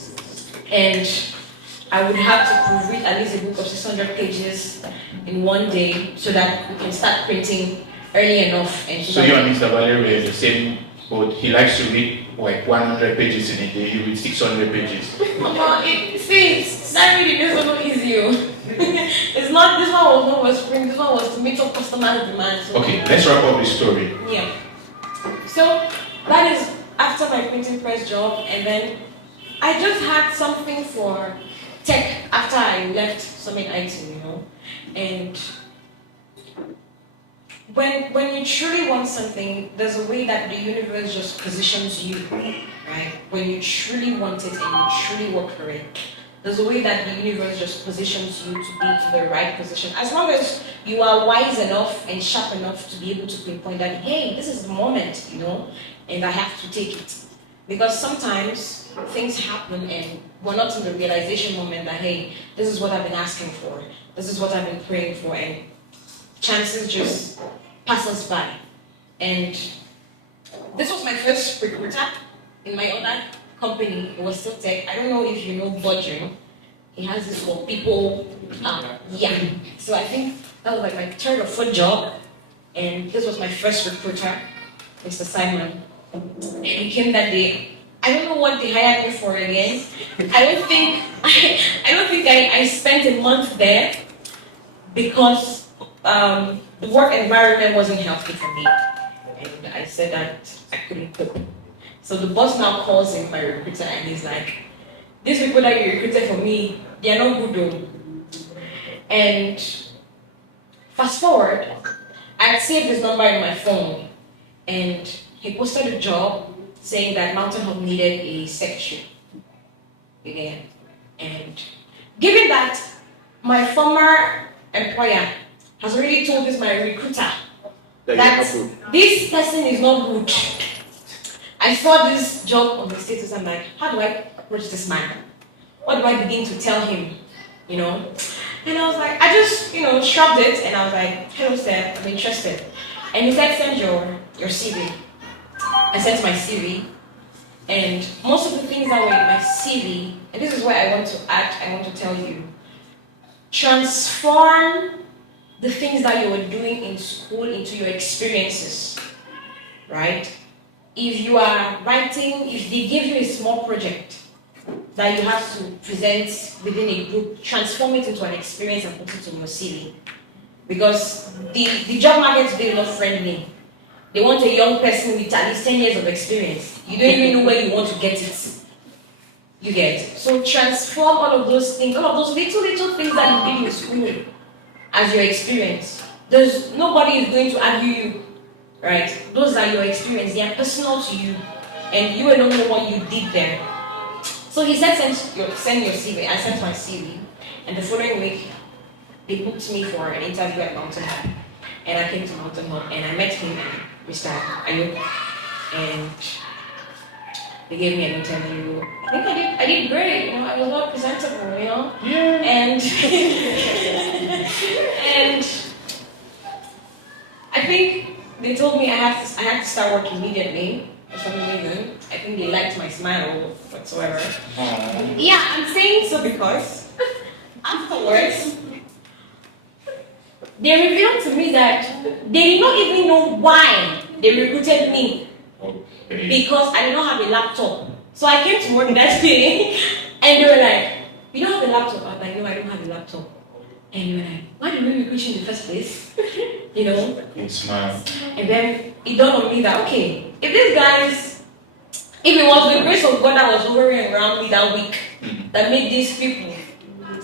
And I would have to proofread at least a book of 600 pages in one day so that we can start printing early enough. And so you and Mr. Valerie were the same boat. He likes to read like 100 pages in a day. He reads 600 pages. That really is not easy. It's not. This one was not for spring. This one was to meet up customer demands. So. Okay, let's wrap up this story. Yeah. So that is after my printing press job, and then I just had something for tech after I left Summit IT, and when you truly want something, there's a way that the universe just positions you, right? When you truly want it and you truly work for it, there's a way that the universe just positions you to be in the right position. As long as you are wise enough and sharp enough to be able to pinpoint that, hey, this is the moment, and I have to take it. Because sometimes things happen and we're not in the realization moment that, hey, this is what I've been asking for, this is what I've been praying for, and chances just pass us by. And this was my first recruiter in my other company. It was still tech. I don't know if you know Budgeting. He has this for people. Yeah. So I think that was like my third or fourth job. And this was my first recruiter, Mr. Simon. And he came that day. I don't know what they hired me for again. I don't think I spent a month there because the work environment wasn't healthy for me. And I said that I couldn't cope. So the boss now calls in my recruiter and he's like, these people that you recruited for me, they are not good though. And fast forward, I had saved his number in my phone and he posted a job saying that Mountain Hub needed a secretary again. And given that my former employer has already told this my recruiter that this person is not good, I saw this job on the status. I'm like, how do I approach this man? What do I begin to tell him? You know? And I was like, I just, shrugged it and I was like, hello sir, I'm interested. And he said, send your CV. I sent my CV, and most of the things that were in my CV, and this is what I want to add, I want to tell you, transform the things that you were doing in school into your experiences, right? If you are writing, if they give you a small project that you have to present within a group, transform it into an experience and put it in your CV. Because the job market today is not friendly. They want a young person with at least 10 years of experience. You don't even know where you want to get it. You get it. So transform all of those things, all of those little things that you did in school as your experience. Nobody is going to argue you, right? Those are your experience. They are personal to you. And you don't know what you did there. So he said, send your CV. I sent my CV. And the following week, they booked me for an interview at Mountain Hub. And I came to Mountain Hub and I met him and Mr. Ayoko. And they gave me an interview. I think I did great, I was well presentable, Yeah. And and I think they told me I had to start work immediately for some reason. I think they liked my smile or whatsoever. Yeah, I'm saying so because afterwards they revealed to me that they did not even know why they recruited me. Okay. Because I did not have a laptop. So I came to work that day and they were like, you don't have a laptop? I was like, no, I don't have a laptop. And they were like, why did we recruit you in the first place? Good smile. And then it dawned on me that, okay, if these guys, if it was the grace of God that was hovering around me that week that made these people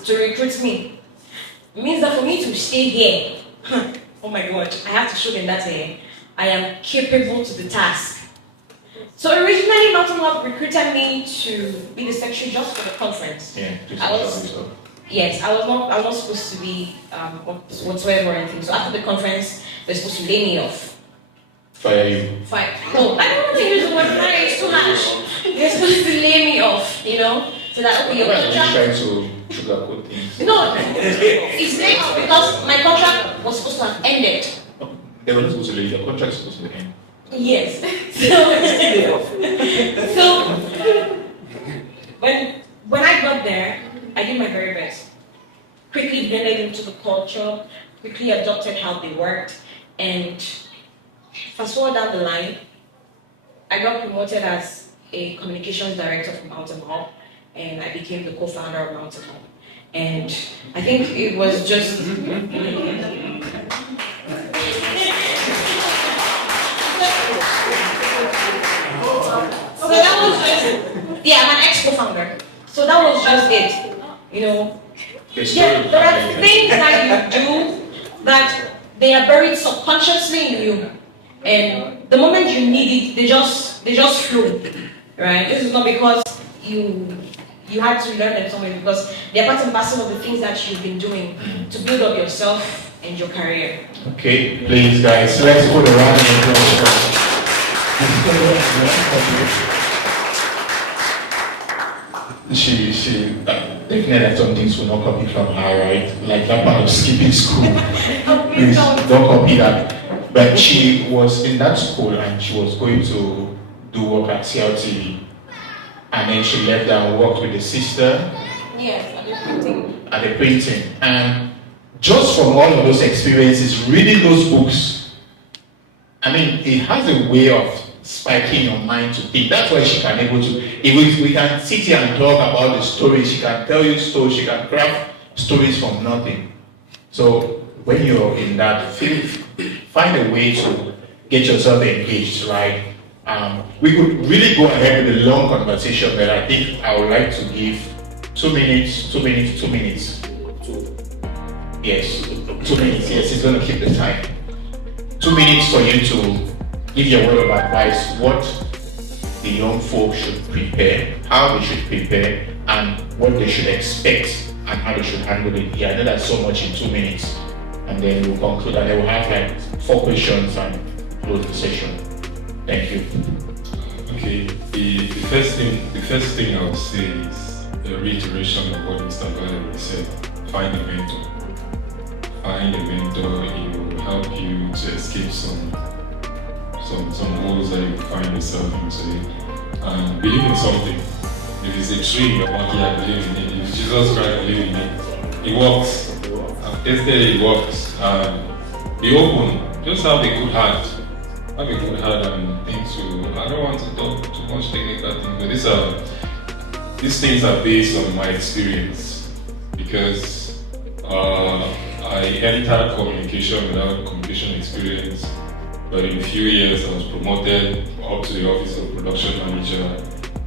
to recruit me, it means that for me to stay here, oh my God, I have to show them that I am capable to the task. So originally, Mountain Hub recruited me to be the secretary just for the conference. Yeah, Yes, I was not supposed to be whatsoever or anything. So after the conference, they're supposed to lay me off. Fire you. Fire. No, I don't want to use the word fire. It's too harsh. They're supposed to lay me off, so that okay, your contract. Trying to sugarcoat things. No, it's late off because my contract was supposed to have ended. They were not supposed to leave. Your contract is supposed to end. Yes. So when I got there, I did my very best. Quickly blended into the culture, quickly adopted how they worked, and fast forward down the line, I got promoted as a communications director for Mountain Hub, and I became the co-founder of Mountain Hub. And I think it was just So that was just, I'm an ex-co-founder. So that was just it, there are things that you do that they are buried subconsciously in you, and the moment you need it, they just flow, right? This is not because you had to learn them somewhere, because they are part and parcel of the things that you've been doing to build up yourself and your career. Okay, please guys, let's put a round of applause. She definitely some things will not copy from her, right? Like that part of skipping school. Please don't copy that. But she was in that school and she was going to do work at CLTV. And then she left and worked with the sister. Yes, at the printing. At the printing. And just from all of those experiences, reading those books, I mean, it has a way of spiking your mind to think. That's why she can able to. If we can sit here and talk about the stories, she can tell you stories, she can craft stories from nothing. So when you're in that field, find a way to get yourself engaged, right? We could really go ahead with a long conversation, but I think I would like to give 2 minutes. Yes, 2 minutes. Yes, it's going to keep the time. 2 minutes for you to give your word of advice, what the young folk should prepare, how they should prepare, and what they should expect, and how they should handle it. Yeah, I know that's so much in 2 minutes. And then we'll conclude, and then we'll have like 4 questions and close the session. Thank you. Okay, the first thing I would say is a reiteration of what Mr. Valerie said. Find a mentor. Find a mentor, it will help you to escape some holes that you find yourself into. And believe in something. If it's a tree in your backyard, believe in it. If Jesus Christ, believe in it. It works. I've tested it works. Be open. Just have a good heart. Have a good heart and things will. I don't want to talk too much technical things, but these things are based on my experience. Because I entered communication without communication experience, but in a few years I was promoted up to the office of production manager,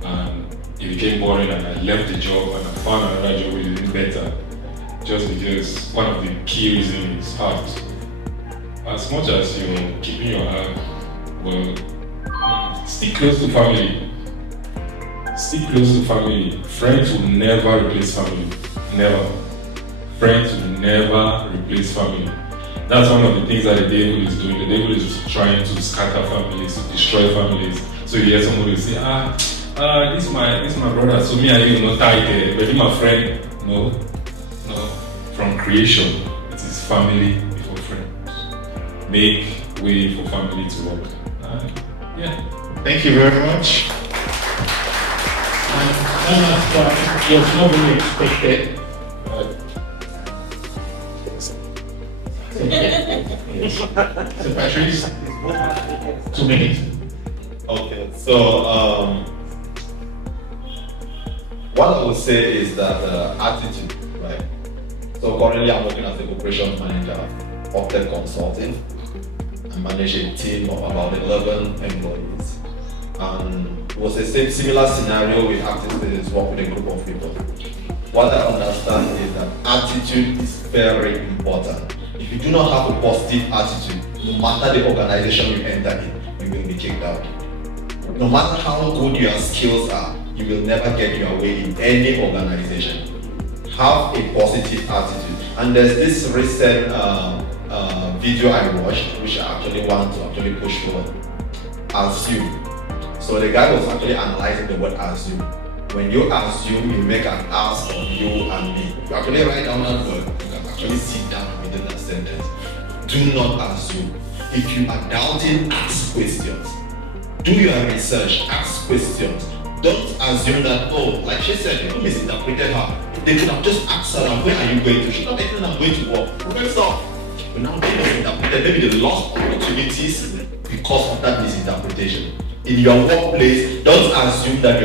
and it became boring and I left the job and I found another job which is better, just because one of the key reasons is heart. As much as you're keeping your heart, well, stick close to family. Stick close to family. Friends will never replace family. Never. Friends will never replace family. That's one of the things that the devil is doing. The devil is trying to scatter families, to destroy families. So you hear somebody say, this is my brother, so me and you not tight, but he's my friend. No. From creation, it is family before friends. Make way for family to work. Thank you very much. It was not really expected. So Patrice, 2 minutes. Okay, so what I would say is that attitude, right? So currently I'm working as a operations manager of Tech Consulting. I manage a team of about 11 employees. And it was a similar scenario with activities work with a group of people. What I understand is that attitude is very important. If you do not have a positive attitude, no matter the organization you enter in, you will be kicked out. No matter how good your skills are, you will never get your way in any organization. Have a positive attitude. And there's this recent video I watched, which I actually want to push forward. Assume. So the guy was actually analyzing the word assume. When you assume, you make an ask of you and me. You actually write down that word, you can actually sit down within that sentence. Do not assume. If you are doubting, ask questions. Do your research, ask questions. Don't assume that, like she said, people misinterpreted her. They could have just asked her, where are you going to? She's not thinking I'm going to work. Professor. But now they misinterpreted. Maybe they lost opportunities because of that misinterpretation. In your workplace, don't assume that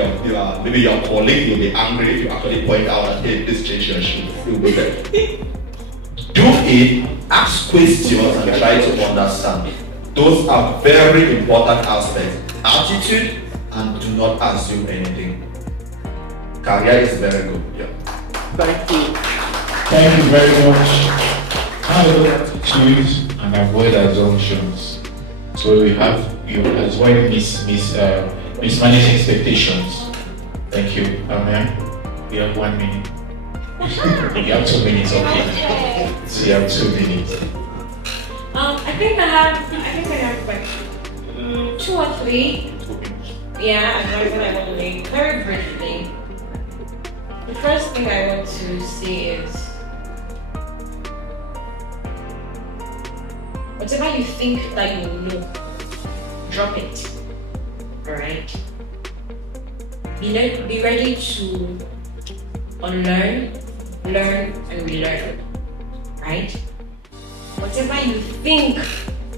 maybe your colleague will be angry if you actually point out that, hey, please change your shoe. Do it, ask questions and try to understand. Those are very important aspects. Attitude and do not assume anything. Career is very good. Yeah. Thank you. Thank you very much. Have attitude and avoid assumptions. So we have you avoid mismanaged expectations. Thank you. Amen. You have 1 minute. You have 2 minutes, okay. So you have 2 minutes. I think I have like 2 or 3. Yeah, advice that I want to make very briefly. The first thing I want to say is whatever you think that you know, drop it. Alright? Be ready to unlearn, learn, and relearn. Right? Whatever you think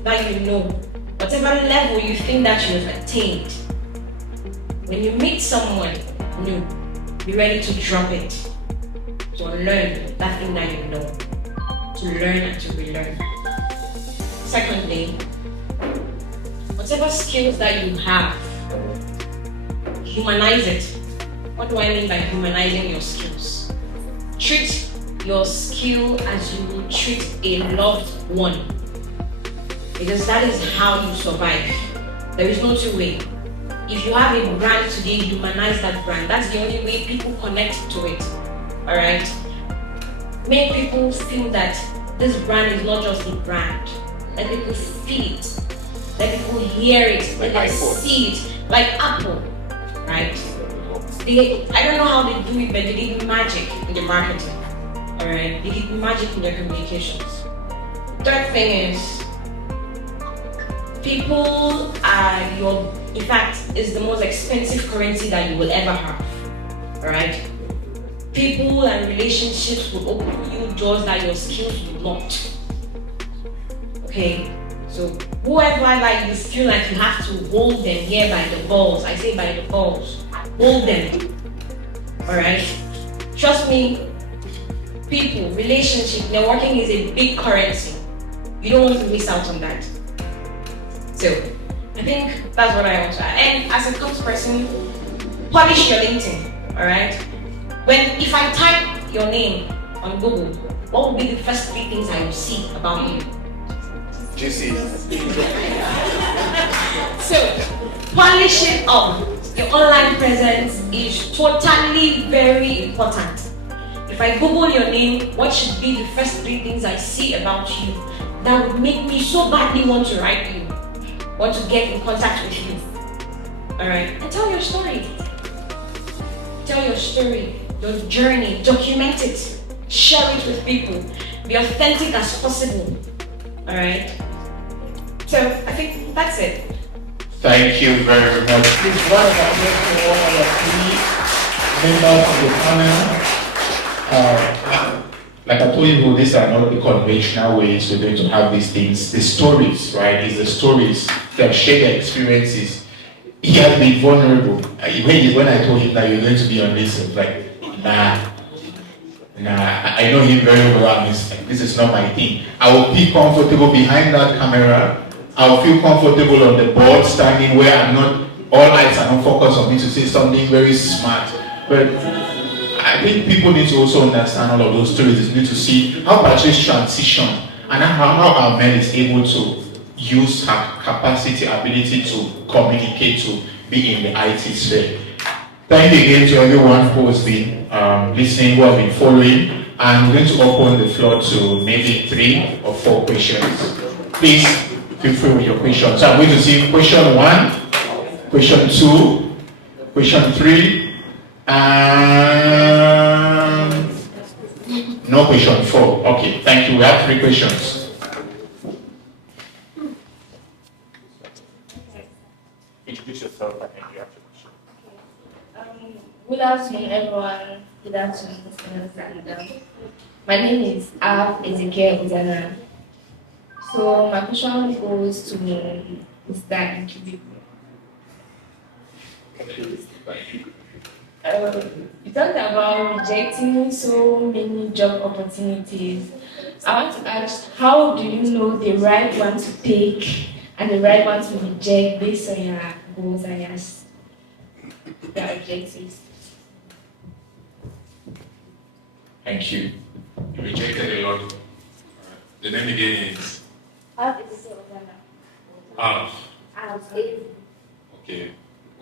that you know, whatever level you think that you have attained, when you meet someone new, be ready to drop it, to unlearn that thing that you know, to learn and to relearn. Secondly, whatever skills that you have, humanize it. What do I mean by humanizing your skills? Treat your skill as you would treat a loved one, because that is how you survive. There is no two way. If you have a brand today, humanize that brand. That's the only way people connect to it. Alright? Make people feel that this brand is not just a brand. Let people feel it. Let people hear it. Let them see it. Like Apple. Right? I don't know how they do it, but they did magic in the marketing. Alright? They did magic in their communications. Third thing is, people are in fact, it's the most expensive currency that you will ever have. Alright? People and relationships will open you doors that your skills will not. Okay? So whoever like you feel like you have to hold them here by the balls, I say by the balls, hold them. Alright? Trust me, people, relationship, networking is a big currency. You don't want to miss out on that. So, I think that's what I want to add. And as a coach person, polish your LinkedIn, alright? If I type your name on Google, what would be the first 3 things I will see about you? Juicy. So, polish it up. Your online presence is totally very important. If I Google your name, what should be the first 3 things I see about you that would make me so badly want to write you? Want to get in contact with you. Alright? And tell your story. Tell your story, your journey, document it, share it with people, be authentic as possible. Alright? So I think that's it. Thank you very much. Please, one of our members of the panel. Like I told you, these are not the conventional ways we're going to have these things. The stories, right? It's the stories that share their experiences. He has been vulnerable. When I told him that you're going to be on this, I was like, nah. I know him very well. This is not my thing. I will be comfortable behind that camera. I'll feel comfortable on the board, standing where all eyes are not focused on me to say something very smart. But I think people need to also understand all of those stories. They need to see how Patrice transition and how our man is able to use her capacity, ability to communicate, to be in the IT sphere. Thank you again to everyone who has been listening, who have been following, and we're going to open the floor to maybe 3 or 4 questions. Please feel free with your questions. So I'm going to see question 1, question 2, question 3, and no question 4. Okay, thank you. We have 3 questions. Introduce yourself and then you have your question. Good afternoon, everyone. Good afternoon, listeners. My name is Av Ezekiel Uzana. So my question goes to Mr. Nkibiku. You talked about rejecting so many job opportunities. I want to ask, how do you know the right one to take and the right one to reject based on your goals and your objectives? Thank you. You rejected a lot. The name again is? Av Ezekiel Uzana. Av. Okay.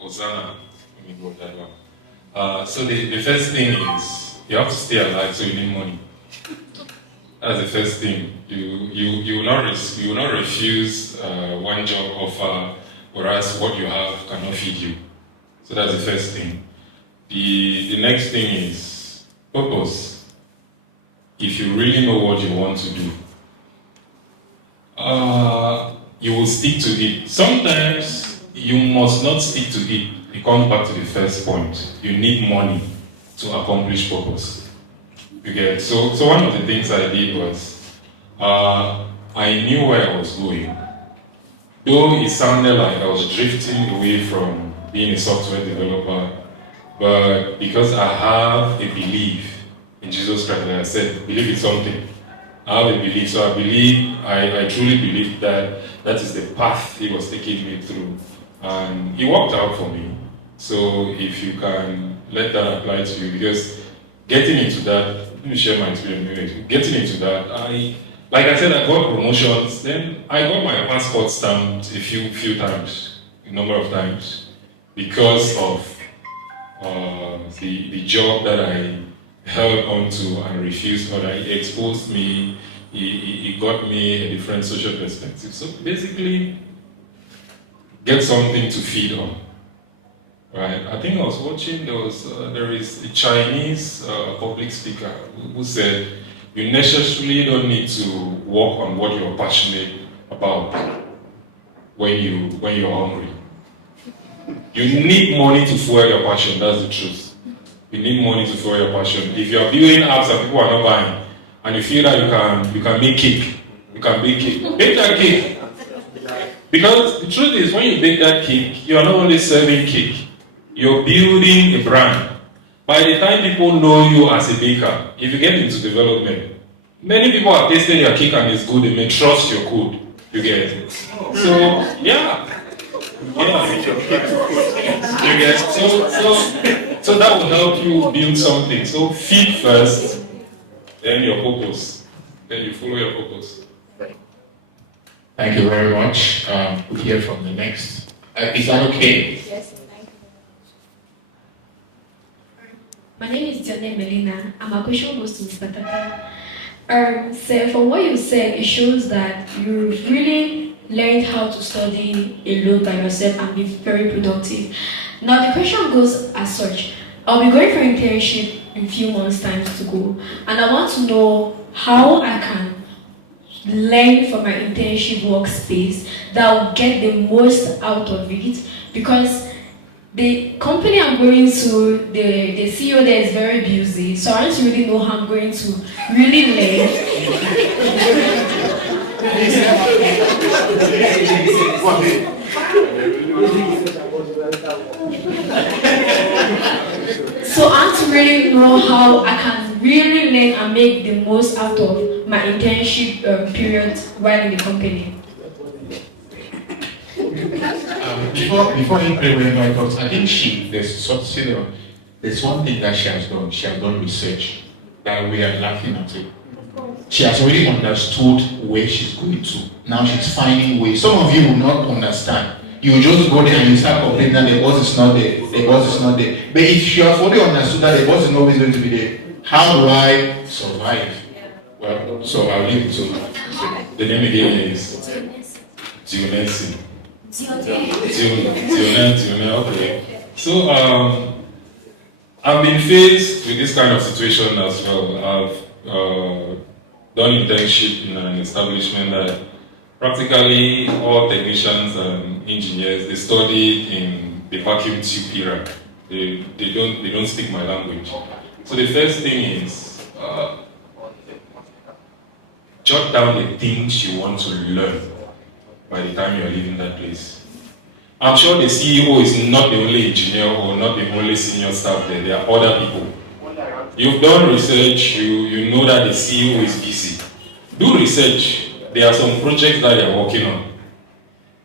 Ozana. Let me go that one. So the first thing is you have to stay alive, so you need money. That's the first thing. You will not refuse one job offer, whereas what you have cannot feed you. So that's the first thing. The next thing is purpose. If you really know what you want to do, you will stick to it. Sometimes you must not stick to it. It comes back to the first point. You need money to accomplish purpose. You get so one of the things I did was I knew where I was going. Though it sounded like I was drifting away from being a software developer, but because I have a belief in Jesus Christ, like I said, believe in something. I have a belief, so I truly believe that that is the path He was taking me through. And it worked out for me. So if you can let that apply to you, because getting into that, let me share my experience. Getting into that, like I said, I got promotions, then I got my passport stamped a few times, a number of times, because of the job that I held onto and refused, or it exposed me, it got me a different social perspective. So basically, get something to feed on. Right? I think I was watching, there is a Chinese public speaker who said, you necessarily don't need to work on what you're passionate about when you're hungry. You need money to fuel your passion, that's the truth. You need money to fuel your passion. If you're building apps and people are not buying, and you feel that you can make cake, you can bake cake, bake that cake. Because the truth is, when you bake that cake, you are not only serving cake, you're building a brand. By the time people know you as a baker, if you get into development, many people have tasted your cake and it's good, they may trust your code. You get it? So, yeah. You get it? So that will help you build something. So feed first, then your purpose. Then you follow your purpose. Thank you very much. We'll hear from the next. Is that okay? Yes, thank you. My name is Dione Melina. My question goes to Ms. Batata. So from what you said, it shows that you really learned how to study alone by yourself and be very productive. Now the question goes as such. I'll be going for internship in a few months' time to go, and I want to know how I can learn from my internship workspace that will get the most out of it, because the company I'm going to, the CEO there is very busy, so I want to really know how I'm going to really learn. So I want to really know how I can really learn and make the most out of my internship period while in the company. Before implementing my thoughts, I think there's one thing that she has done. She has done research that we are laughing at it. She has already understood where she's going to. Now she's finding ways. Some of you will not understand. You just go there and you start complaining that the boss is not there. The boss is not there. But if you have already understood that the boss is always going to be there, how do I survive? Well, so I'll leave it to the name again is Dionesi. Okay. So I've been faced with this kind of situation as well. I've done internship in an establishment that practically all technicians and engineers, they studied in the vacuum tube era. They don't speak my language. So the first thing is jot down the things you want to learn by the time you are leaving that place. I'm sure the CEO is not the only engineer or not the only senior staff there. There are other people. You've done research, you know that the CEO is busy. Do research. There are some projects that they are working on.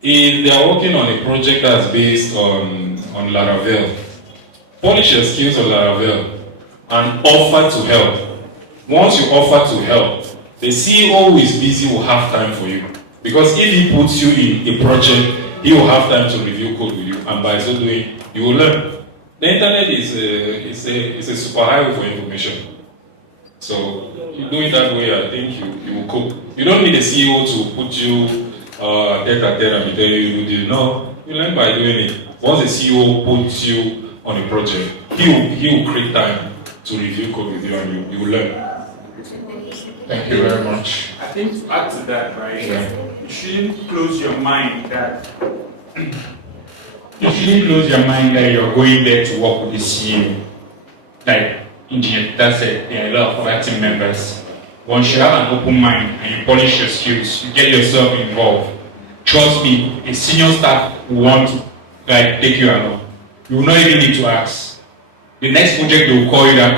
If they are working on a project that's based on Laravel, polish your skills on Laravel and offer to help. Once you offer to help, the CEO who is busy will have time for you. Because if he puts you in a project, he will have time to review code with you, and by so doing, you will learn. The internet is a super highway for information. So you do it that way, I think you will cope. You don't need a CEO to put you tete-a-tete and tell you do. No, you learn by doing it. Once the CEO puts you on a project, he will create time to review code with you, and you will learn. Thank you very much. I think to add to that, right? Yeah. You shouldn't close your mind that you're going there to work with the CEO. Like engineer, that's it. There are a lot of other team members. Once you have an open mind and you polish your skills, you get yourself involved. trust me, a senior staff will want to like take you along. You will not even need to ask. The next project they will call you that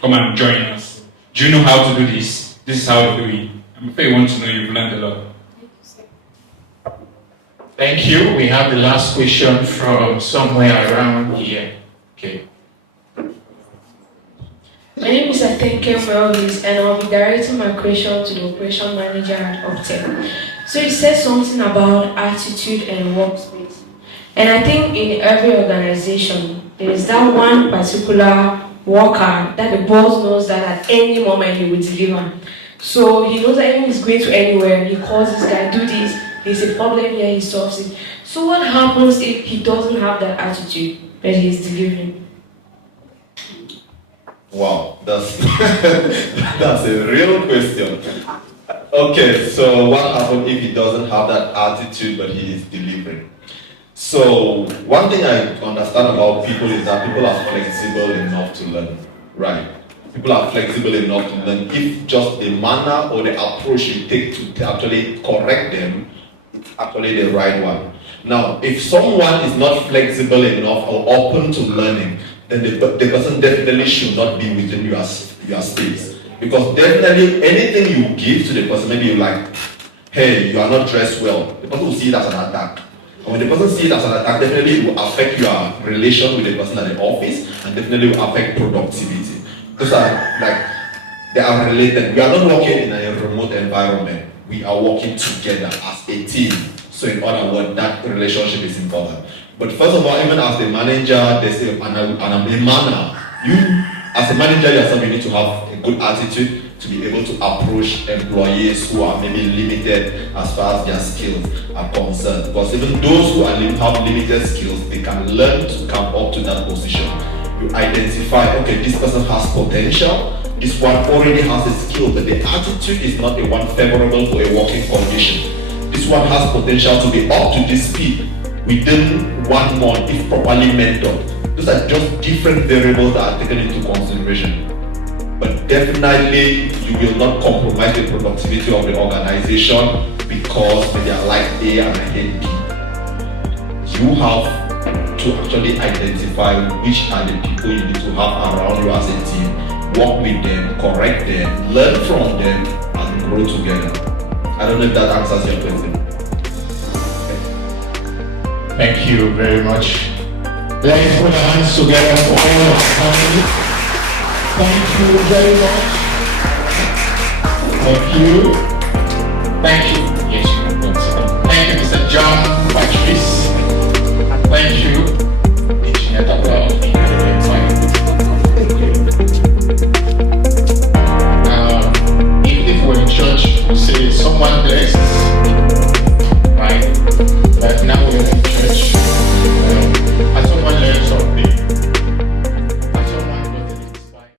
come and join us. Do you know how to do this? This is how we do it. I'm afraid you want to know you've learned a lot. Thank you. We have the last question from somewhere around here. Okay. My name is Atenke Melvis, and I'll be directing my question to the operation manager at Optech. So you said something about attitude and workspace. And I think in every organization, there is that one particular worker that the boss knows that at any moment he will deliver. So he knows that even if he's going to anywhere, he calls this guy, do this, there's a problem here, he solves it. So what happens if he doesn't have that attitude that he's delivering? Wow, that's that's a real question. Okay, so what happens if he doesn't have that attitude but he is delivering? So one thing I understand about people is that people are flexible enough to learn, right? People are flexible enough to learn if just the manner or the approach you take to actually correct them, it's actually the right one. Now, if someone is not flexible enough or open to learning, then the person definitely should not be within your space. Because definitely anything you give to the person, maybe you're like, hey, you are not dressed well, the person will see it as an attack. And when the person sees it as an attack, definitely it will affect your relation with the person at the office and definitely will affect productivity. Those are like, they are related. We are not working in a remote environment. We are working together as a team. So in other words, that relationship is important. But first of all, even as the manager, there's a manner. You, as a manager yourself, you need to have a good attitude to be able to approach employees who are maybe limited as far as their skills are concerned. Because even those who have limited skills, they can learn to come up to that position. You identify, okay, this person has potential, this one already has a skill, but the attitude is not the one favorable for a working condition. This one has potential to be up to this speed within 1 month if properly mentored. Those are just different variables that are taken into consideration. But definitely you will not compromise the productivity of the organization because they are like A and I hate B. You have to actually identify which are the people you need to have around you as a team, work with them, correct them, learn from them, and grow together. I don't know if that answers your question. Thank you very much. Let's put our hands together for all of family. Thank you very much. Thank you. Thank you. Yes, you can go. Thank you, Mr. John Patrice. Thank you.